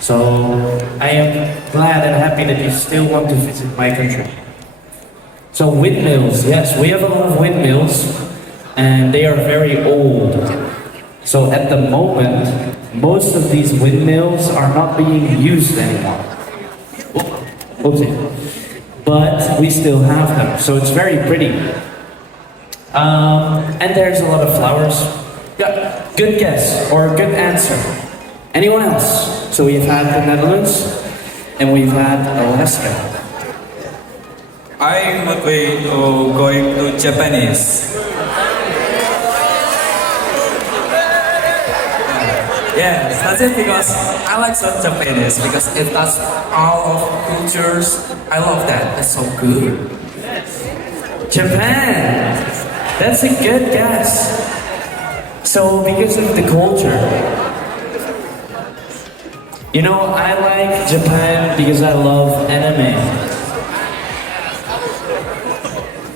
So I am glad and happy that you still want to visit my country. So windmills, yes, we have a lot of windmills and they are very old. So at the moment, most of these windmills are not being used anymore. Oopsie. But we still have them, so it's very pretty. And there's a lot of flowers. Yeah, good guess or good answer. Anyone else? So we've had the Netherlands and we've had Alaska. I would be going to Japanese. Yeah, that's it because I like some Japanese because it has all of cultures. I love that. It's so good. Japan! That's a good guess. So because of the culture. You know, I like Japan because I love anime.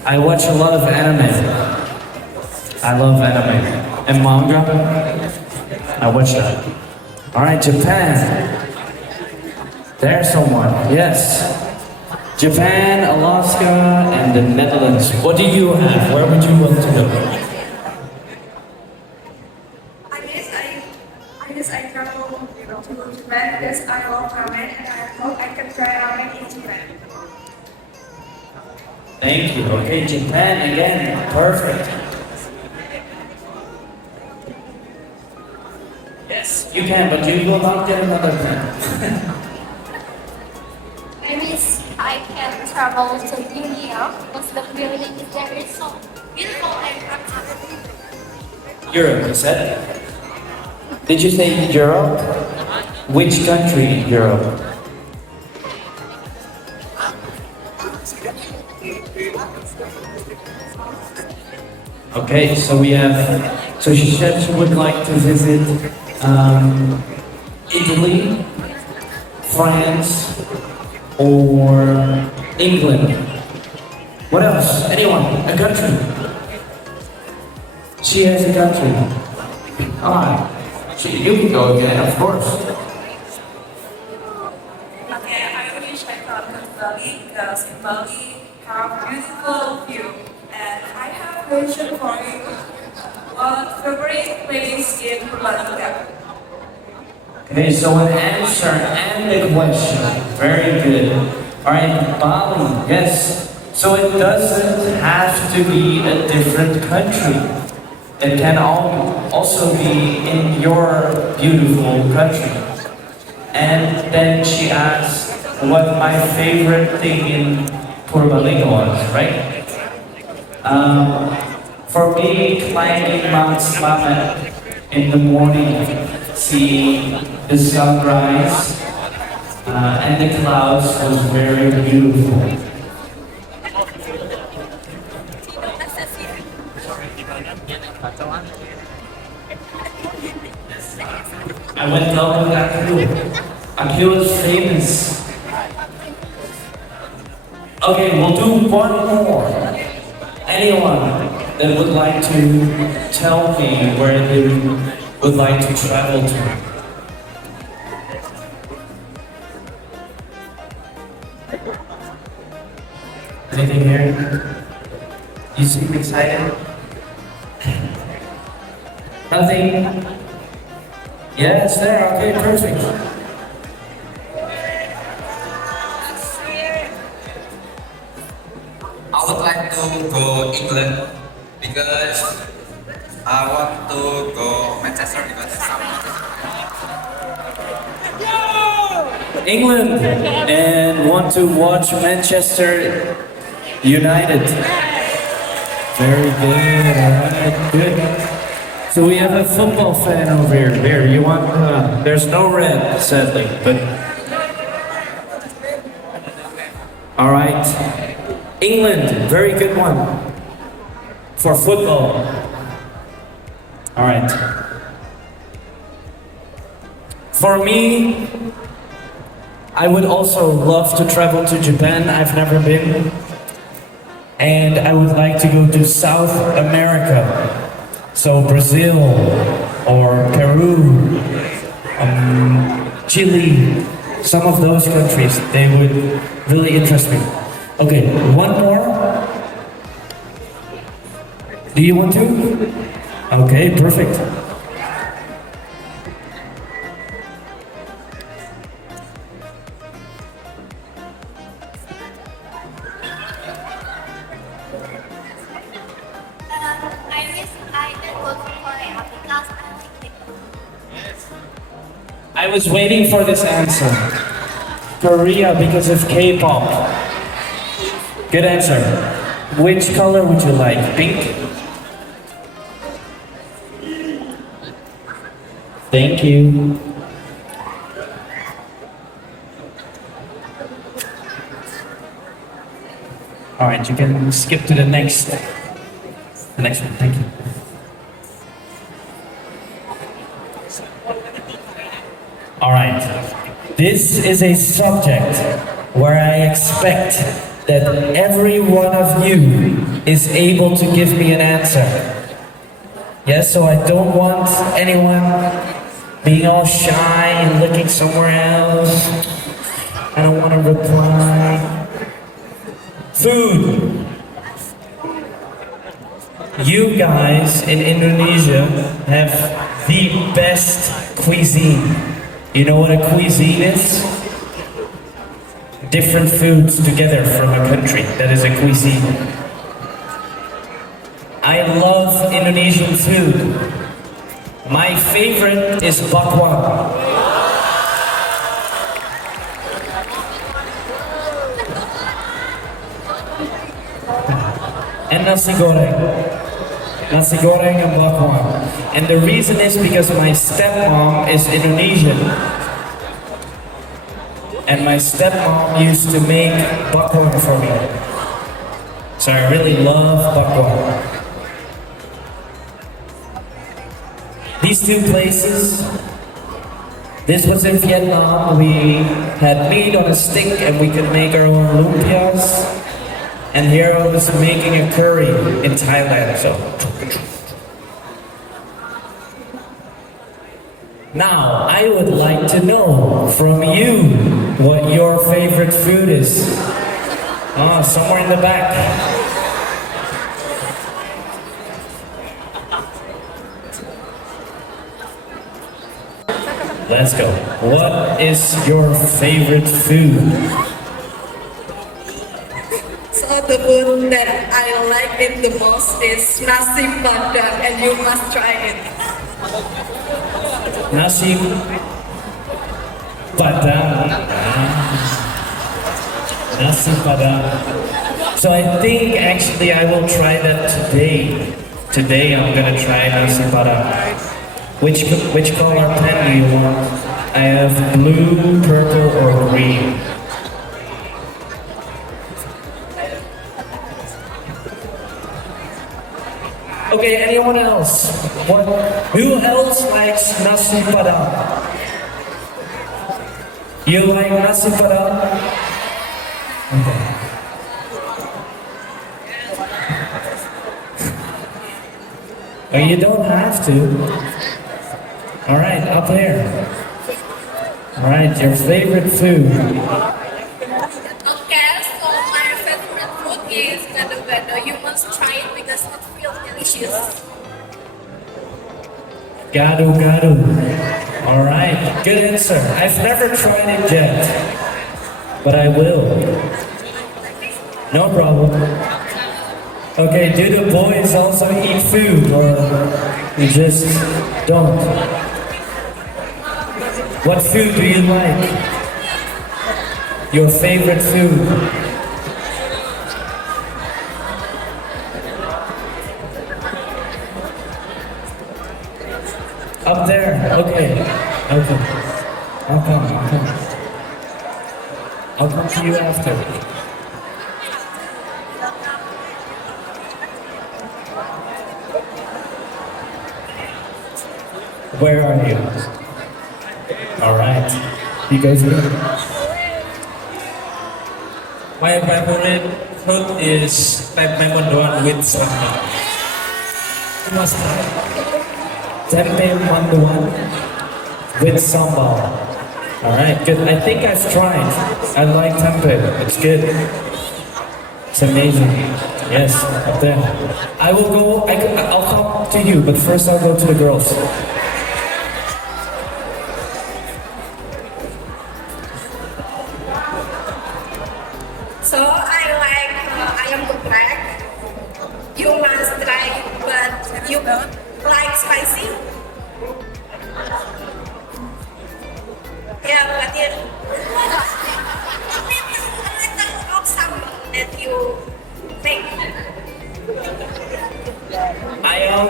I watch a lot of anime. I love anime. And manga. I watch that. Alright, Japan. There's someone. Yes. Japan, Alaska, and the Netherlands. What do you have? Where would you want to go? I guess I travel to Japan because I love ramen and I hope I can try ramen in Japan. Thank you. Okay, Japan again. Perfect. Yes, you can, but you will not get another pen. Maybe I can travel to India because the building there is so beautiful and practical. Europe, you said? Did you say Europe? Which country in Europe? Okay, so we have, so she said she would like to visit Italy, France, or England. What else? Anyone? A country? She has a country. Alright. You can go again, of course. Okay, I wish I could go to Bali because in Bali have beautiful view and I have a question for you. What favorite place in Bukateja? Okay, so an answer and a question. Very good. Alright, Bali, yes. So it doesn't have to be a different country. It can also be in your beautiful country. And then she asked what my favorite thing in Purbalingga was, right? For me, climbing Mount SMAN in the morning, seeing the sunrise and the clouds was very beautiful. I went down with Akio. Akio is famous. Okay, we'll do one more. Anyone that would like to tell me where they would like to travel to? Anything here? You seem excited? Nothing? Yeah, it's there. Okay, perfect. I would like to go England because I want to go Manchester because England and want to watch Manchester United. Very good. Alright, good. So we have a football fan over here. Here, you want? There's no red, sadly, but. All right, England, very good one for football. All right. For me, I would also love to travel to Japan. I've never been, and I would like to go to South America. So Brazil or Peru, Chile, some of those countries, they would really interest me. Okay, one more. Do you want to? Okay, perfect. I wish I can go to Korea because I like TikTok. I was waiting for this answer. Korea because of K-pop. Good answer. Which color would you like? Pink? Thank you. All right, you can skip to the next one. Thank you. All right. This is a subject where I expect that every one of you is able to give me an answer. Yes, so I don't want anyone being all shy and looking somewhere else. I don't want to reply. Food. You guys in Indonesia have the best cuisine. You know what a cuisine is? Different foods together from a country. That is a cuisine. I love Indonesian food. My favorite is bakwan. And nasi goreng. Nasi goreng and bakwan. And the reason is because my stepmom is Indonesian. And my stepmom used to make bakwan for me. So I really love bakwan. These two places, this was in Vietnam. We had meat on a stick and we could make our own lumpias. And here I was making a curry in Thailand, so. Now, I would like to know from you what your favorite food is. Oh, somewhere in the back. Let's go. What is your favorite food? So the food that I like it the most is nasi padang, and you must try it. Nasi padang. Nasi padang. So I think actually I will try that today. Today I'm gonna try nasi padang. Which color pen do you want? I have blue, purple, or green. Okay, anyone else? Who else likes nasi padang? You like nasi padang? Okay. Oh, you don't have to. All right, up there. All right, your favorite food. Okay, so my favorite food is gado-gado. You must try it because it feels delicious. Gado-gado. All right, good answer. I've never tried it yet, but I will. No problem. Okay, do the boys also eat food, or you just don't? What food do you like? Your favorite food? Up there, okay. Okay. I'll come. I'll come to you after. Where are you? Alright. You guys ready? My favorite food is peppermint with salmon. You must try. Tempe manduan with sambal. Alright, good. I think I've tried. I like tempe. It's good. It's amazing. Yes, up there. I will go, I'll come to you, but first I'll go to the girls. So I like ayam geprek. You must try, but you like spicy? Yeah, but you a little of sambal that you make. Ayam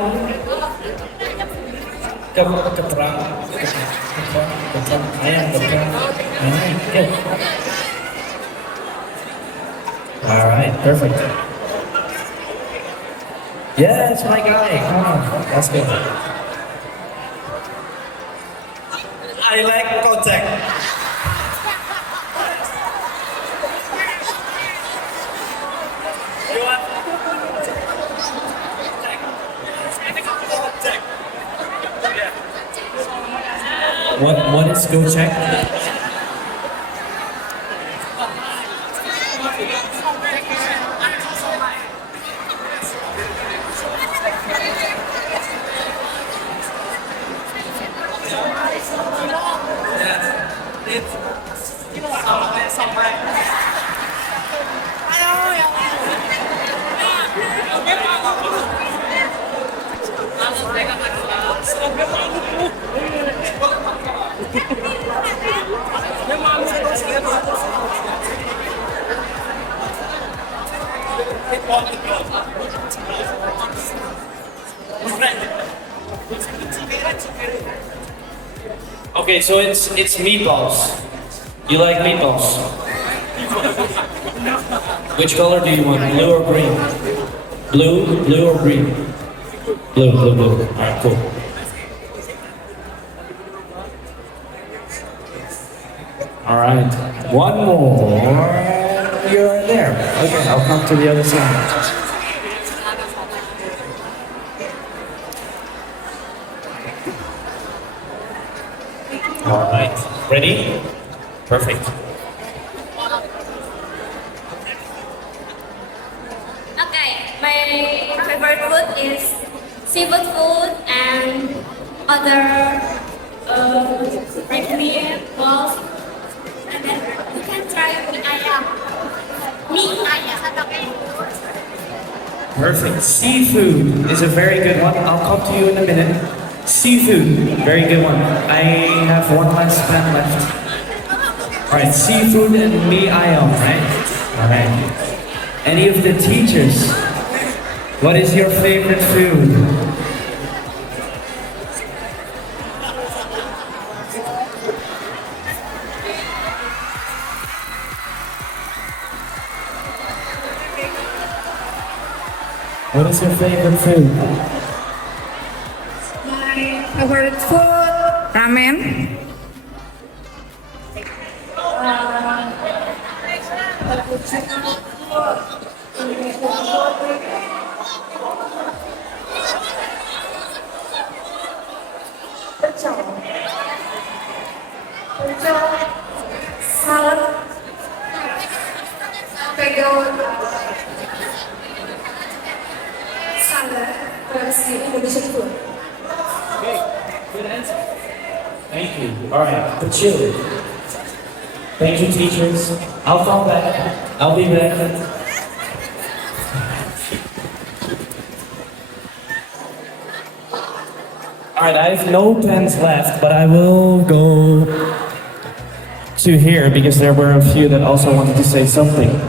geprek. Ayam geprek. Alright, good. Alright, perfect. Yes, my guy. Come on, that's good. I like contact. You want? What is go check? Okay, so it's meatballs. You like meatballs? Which color do you want? Blue or green? Blue or green? Blue. Alright, cool. Alright, one more. You're there. Okay, I'll come to the other side. Alright, ready? Perfect. Okay, my favorite food is seafood food and other red meat, balls, and then you can try mie ayam. Mie ayam. Perfect. Seafood is a very good one. I'll come to you in a minute. Seafood, very good one. I have one last pen left. Alright, seafood and mie ayam, right? Alright. Any of the teachers, what is your favorite food? What is your favorite food? My favorite food, ramen. Salad, salad versi Indonesian food. Okay, good answer. Thank you. Alright, but chill. Thank you, teachers. I'll come back. I'll be back. Alright, I have no pens left, but I will go to here because there were a few that also wanted to say something.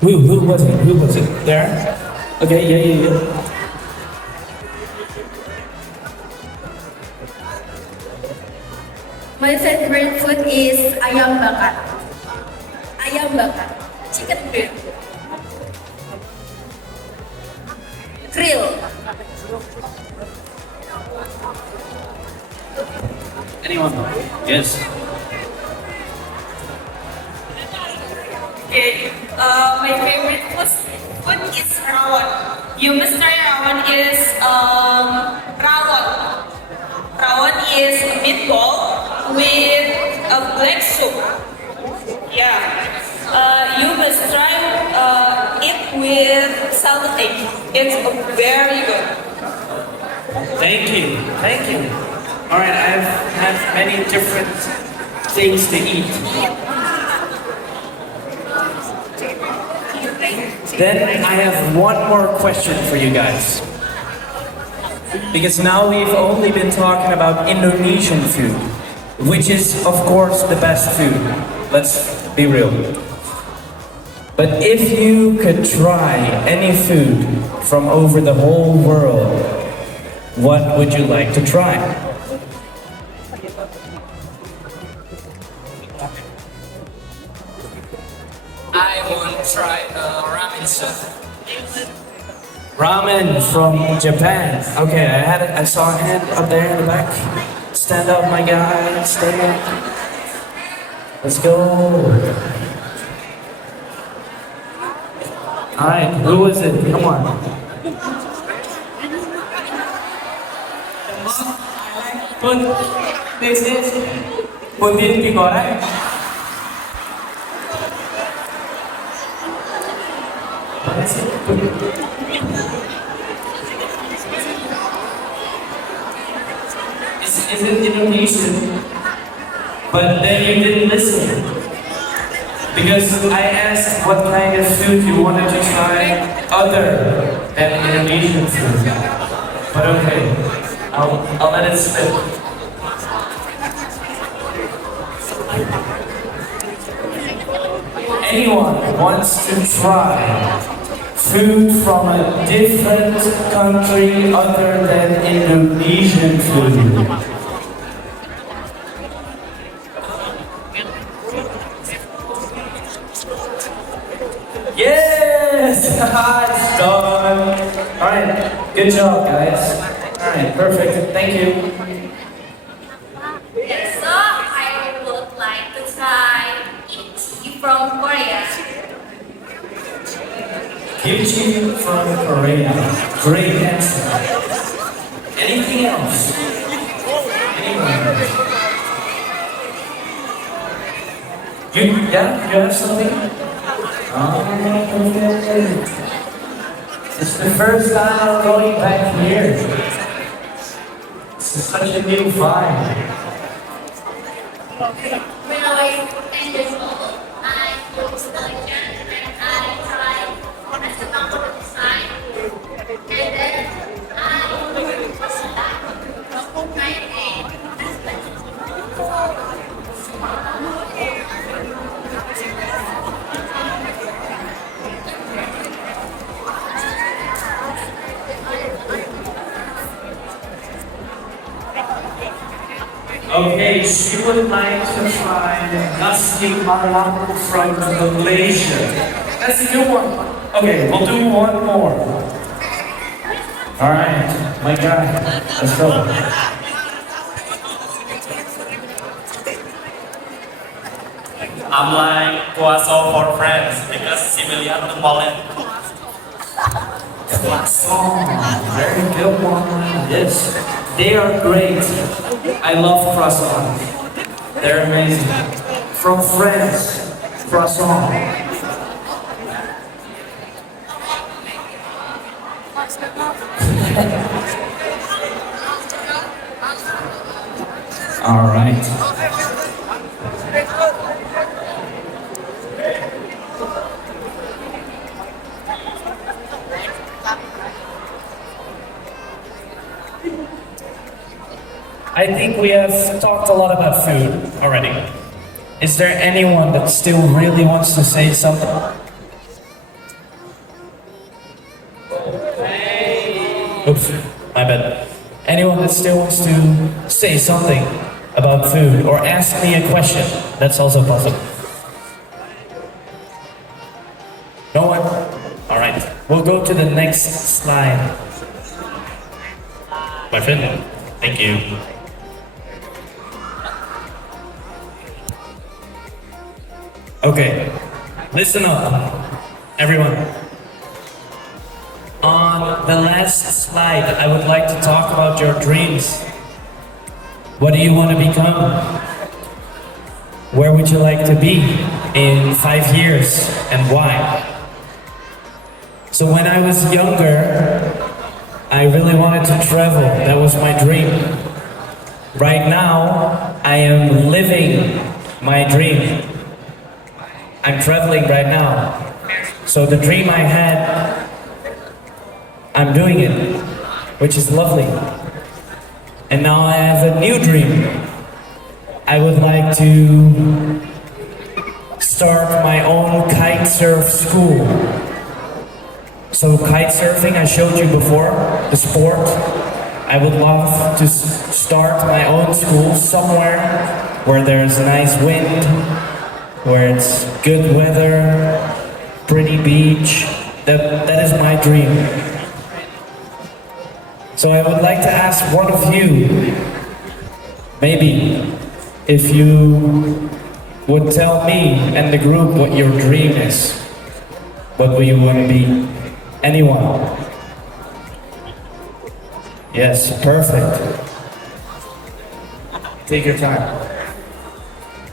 Who was it? Who was it? There? Okay, yeah. My favorite food is ayam bakar. Ayam bakar. Chicken grill. Grill. Anyone? Yes. Okay, my favorite food is rawon. You must try rawon is rawon. Rawon is meatball with a black soup. Yeah. You must try it with salted egg. It's very good. Thank you. Thank you. All right, I have many different things to eat. Then I have one more question for you guys. Because now we've only been talking about Indonesian food, which is of course the best food. Let's be real. But if you could try any food from over the whole world, what would you like to try? I want to try ramen soup. Ramen from Japan. Okay, I saw a hand up there in the back. Stand up, my guy. Stand up. Let's go. All right, who is it? Come on. Food. This is putin digoreng. Is it Indonesian? But then you didn't listen. Because I asked what kind of food you wanted to try other than Indonesian food. But okay, I'll let it slip. Anyone wants to try food from a different country other than Indonesian food? Yes! It's done! Alright, good job guys. Alright, perfect. Thank you. Yes, so I would like to try kimchi from Korea. Kimchi from Korea. Great answer. Anything else? Anyone? You have something? Oh, okay. It's the first time I'm going back here. This is such a new vibe. When I was 10 years old, I was intelligent and I tried astronomical design. And then I was my aim. Okay, she would like to try nasi malam from Malaysia. That's a good one. Okay, we'll do one more. All right, my guy, let's go. I'm like Puaso for friends because similar to Poland. Oh, very good one. Yes, they are great. I love croissant. They're amazing. From France, croissant. All right. I think we have talked a lot about food already. Is there anyone that still really wants to say something? Oops, my bad. Anyone that still wants to say something about food or ask me a question, that's also possible. No one? Alright, we'll go to the next slide. My friend, thank you. Okay, listen up, everyone. On the last slide, I would like to talk about your dreams. What do you want to become? Where would you like to be in 5 years and why? So when I was younger, I really wanted to travel. That was my dream. Right now, I am living my dream. I'm traveling right now. So the dream I had, I'm doing it, which is lovely. And now I have a new dream. I would like to start my own kite surf school. So kite surfing, I showed you before, the sport. I would love to start my own school somewhere where there's nice wind, where it's good weather, pretty beach. That is my dream. So I would like to ask one of you, maybe, if you would tell me and the group what your dream is. What will you want to be? Anyone? Yes, perfect. Take your time.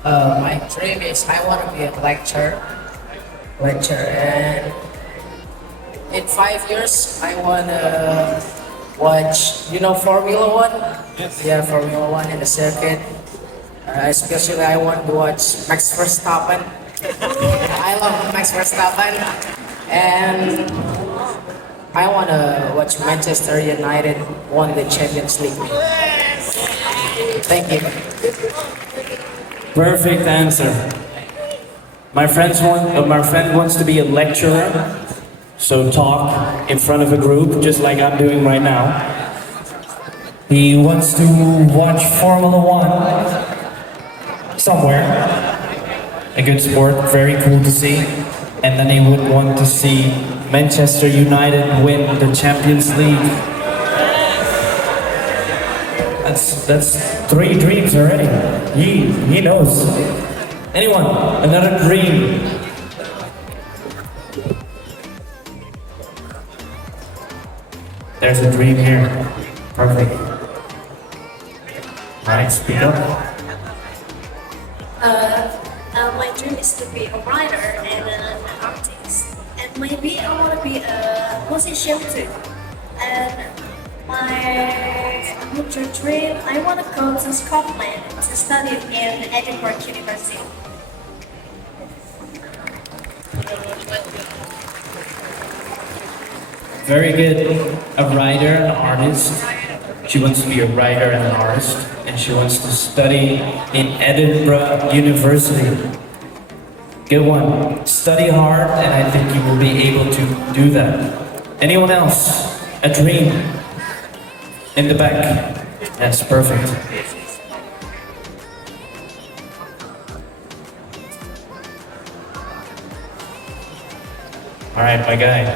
My dream is I want to be a lecturer, and in 5 years I want to watch, Formula One. Yes. Yeah, Formula One in the circuit. Especially I want to watch Max Verstappen. I love Max Verstappen, and I want to watch Manchester United won the Champions League. Thank you. Perfect answer. My friend wants to be a lecturer, so talk in front of a group, just like I'm doing right now. He wants to watch Formula One somewhere. A good sport, very cool to see. And then he would want to see Manchester United win the Champions League. That's 3 dreams already. He knows. Anyone? Another dream? There's a dream here. Perfect. Alright, speak up. My dream is to be a writer and an artist. And maybe I want to be a musician too. And my future dream, I want to go to Scotland to study in Edinburgh University. Very good. A writer, an artist. She wants to be a writer and an artist. And she wants to study in Edinburgh University. Good one. Study hard, and I think you will be able to do that. Anyone else? A dream? In the back. That's perfect. All right, my guy.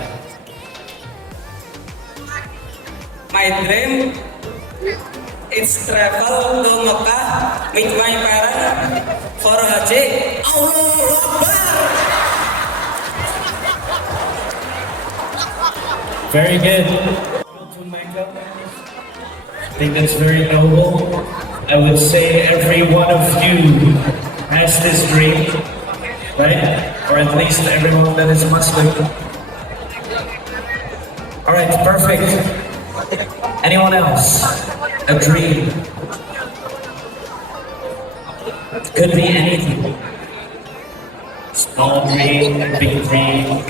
My dream is travel to Mecca with my parents for Haji. Allahu Akbar! Very good. To Mecca. I think that's very noble. I would say every one of you has this dream, right? Or at least everyone that is Muslim. All right, perfect. Anyone else? A dream? Could be anything. Small dream, big dream.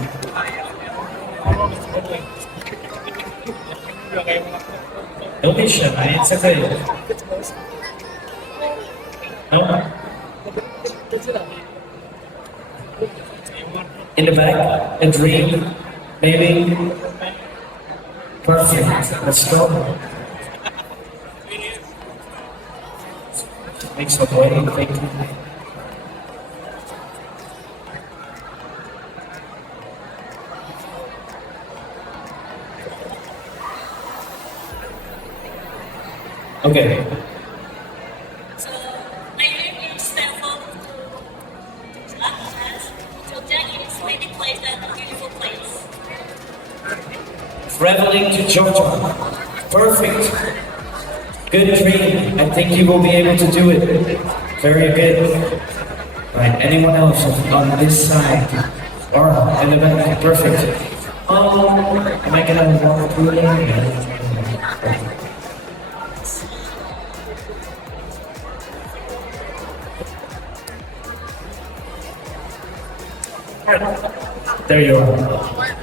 Don't be shy, it's okay. No? In the back, a dream, maybe. Perfect, let's go. Make some way, thank you. Okay. So, my dream is travel to Jakarta. So, that is really place, a beautiful place. traveling to Georgia. Perfect. Good dream. I think you will be able to do it. Very good. Right, anyone else on this side? Or in the back? Perfect. Am I gonna walk through it? There you are.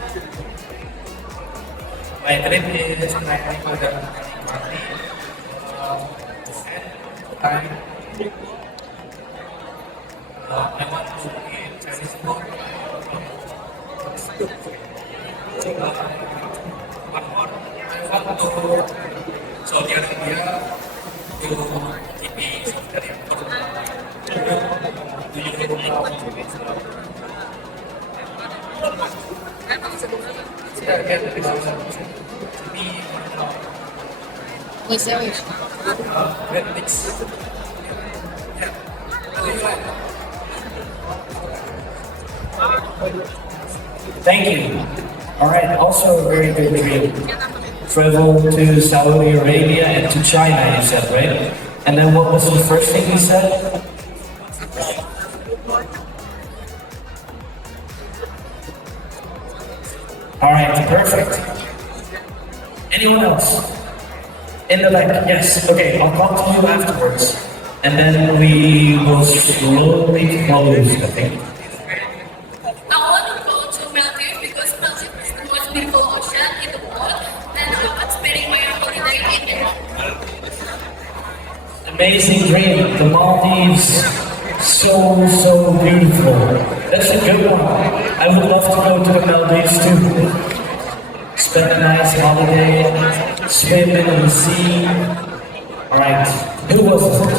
My dream is traveling to the I want to eat Chinese food. I want to Saudi Arabia to eat Saudi Thank you. All right, also a very good dream. Travel to Saudi Arabia and to China, you said, right? And then what was the first thing you said? All right, perfect. Anyone else? In the back, yes. Okay, I'll talk to you afterwards. And then we will slowly close, I think. I want to go to Maldives because Maldives is the most beautiful ocean in the world, and I'm spending my holiday in there. Amazing dream. The Maldives, so beautiful. That's a good one. I would love to go to the Maldives too. Spend a nice holiday, swim in the sea. Alright, who was it?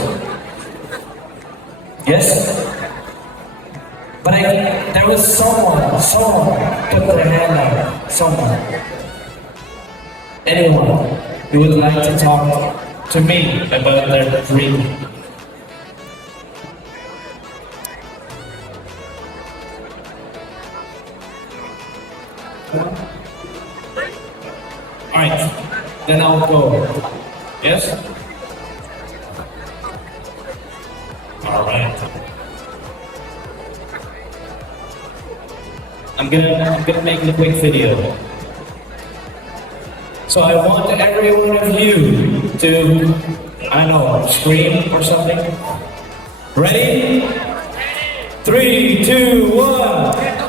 Yes? But there was someone put their hand up. Someone. Anyone who would like to talk to me about their dream? Alright, then I'll go. Yes? Alright. I'm gonna make a quick video. So I want every one of you to, I don't know, scream or something. Ready? 3, 2, 1.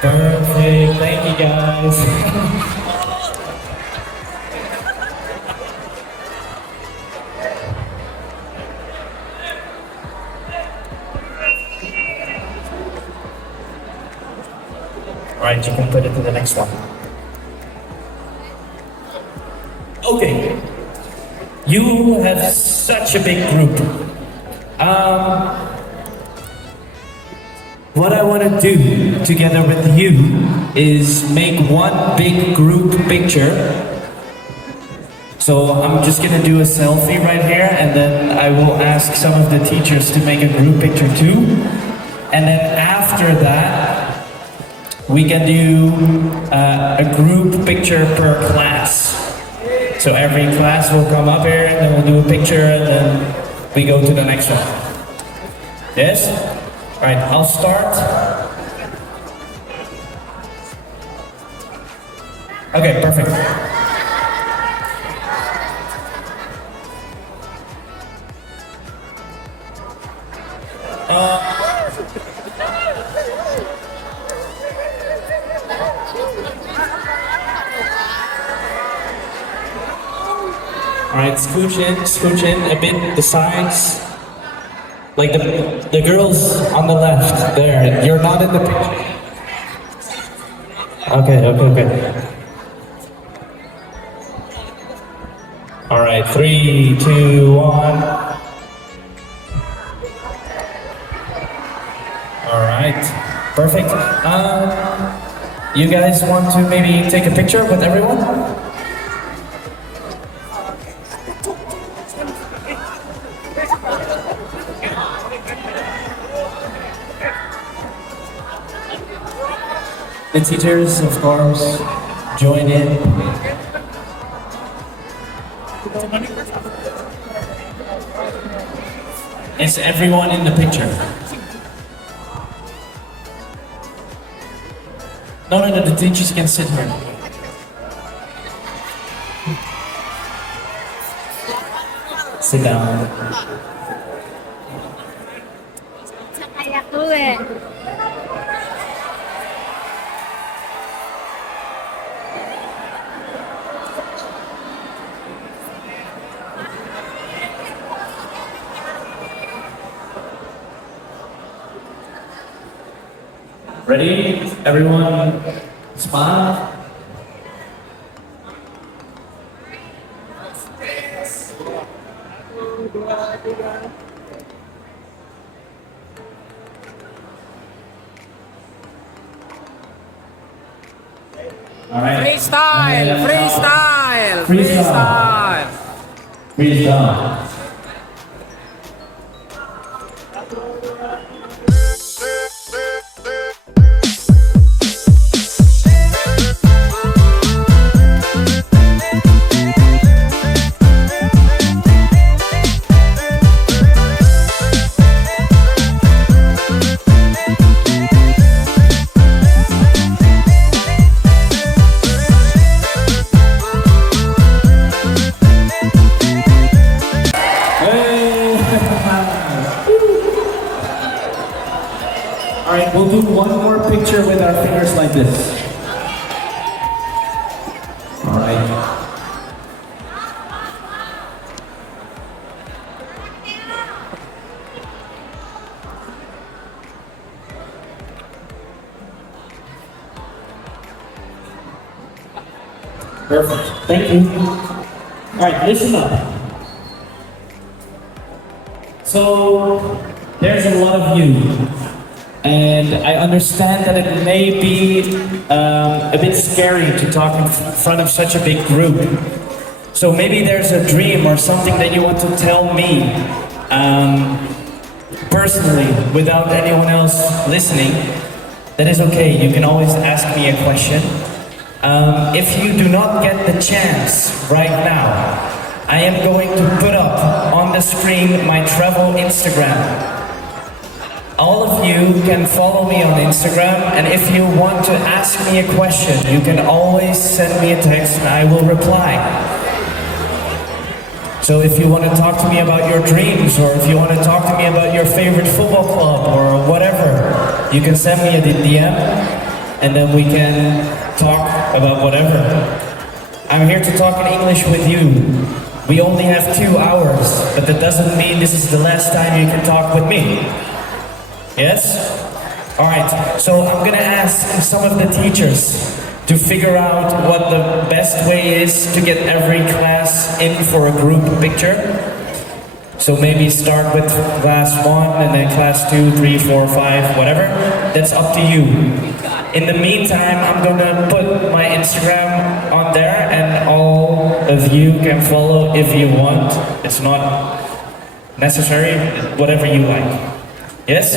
Perfect, thank you guys. Alright, you can put it to the next one. Okay. You have such a big group. What I want to do together with you is make one big group picture. So I'm just going to do a selfie right here, and then I will ask some of the teachers to make a group picture too. And then after that, we can do a group picture per class. So every class will come up here, and then we'll do a picture, and then we go to the next one. Yes? Alright, I'll start. Okay, perfect. Alright, scooch in a bit, the sides. Like the girls on the left there, you're not in the picture. Okay. Alright, 3, 2, 1. Alright, perfect. You guys want to maybe take a picture with everyone? The teachers, of course, join in. Is everyone in the picture? No, the teachers can sit here. Sit down. Ready? Everyone smile. All right. Freestyle, freestyle, Freestyle. freestyle. Freestyle. All right, we'll do one more picture with our fingers like this. All right. Perfect. Thank you. All right, listen up. So, there's a lot of you, and I understand that it may be a bit scary to talk in front of such a big group. So maybe there's a dream or something that you want to tell me personally, without anyone else listening. That is okay, you can always ask me a question. If you do not get the chance right now, I am going to put up on the screen my travel Instagram. All of you can follow me on Instagram, and if you want to ask me a question, you can always send me a text and I will reply. So if you want to talk to me about your dreams, or if you want to talk to me about your favorite football club or whatever, you can send me a DM and then we can talk about whatever. I'm here to talk in English with you. We only have 2 hours, but that doesn't mean this is the last time you can talk with me. Yes? Alright, so I'm gonna ask some of the teachers to figure out what the best way is to get every class in for a group picture. So maybe start with class 1 and then class 2, 3, 4, 5, whatever. That's up to you. In the meantime, I'm gonna put my Instagram on there and all of you can follow if you want. It's not necessary, whatever you like. Yes?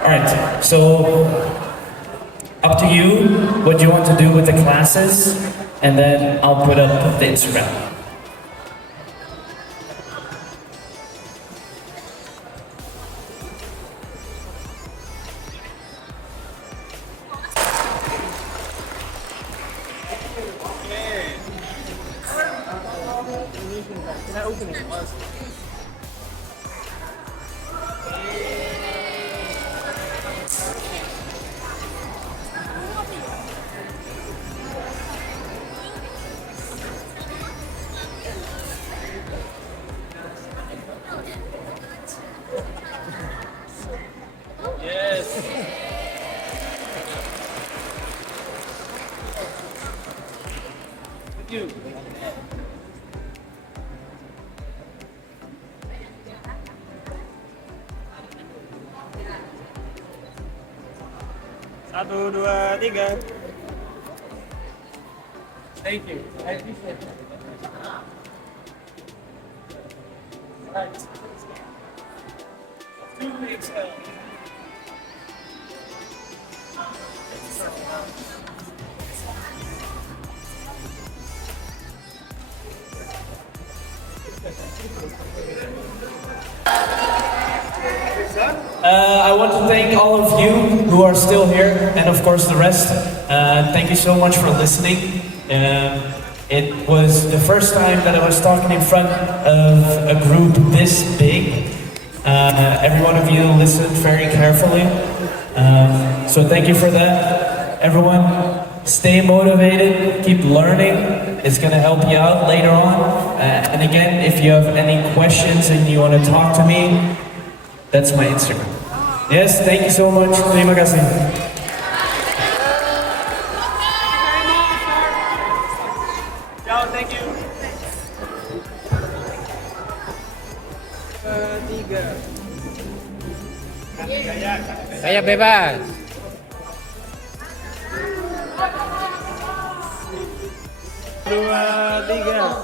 Alright, so up to you what you want to do with the classes, and then I'll put up the Instagram. Satu, dua, tiga. Thank you. I appreciate it. Right. 2 weeks. I want to thank all of you who are still here, and of course the rest. Thank you so much for listening. It was the first time that I was talking in front of a group this big. Every one of you listened very carefully. So thank you for that. Everyone, stay motivated, keep learning. It's going to help you out later on. And again, if you have any questions and you want to talk to me, that's my Instagram. Yes, thank you so much. Terima kasih. Thank you. Saya bebas. Dua, tiga.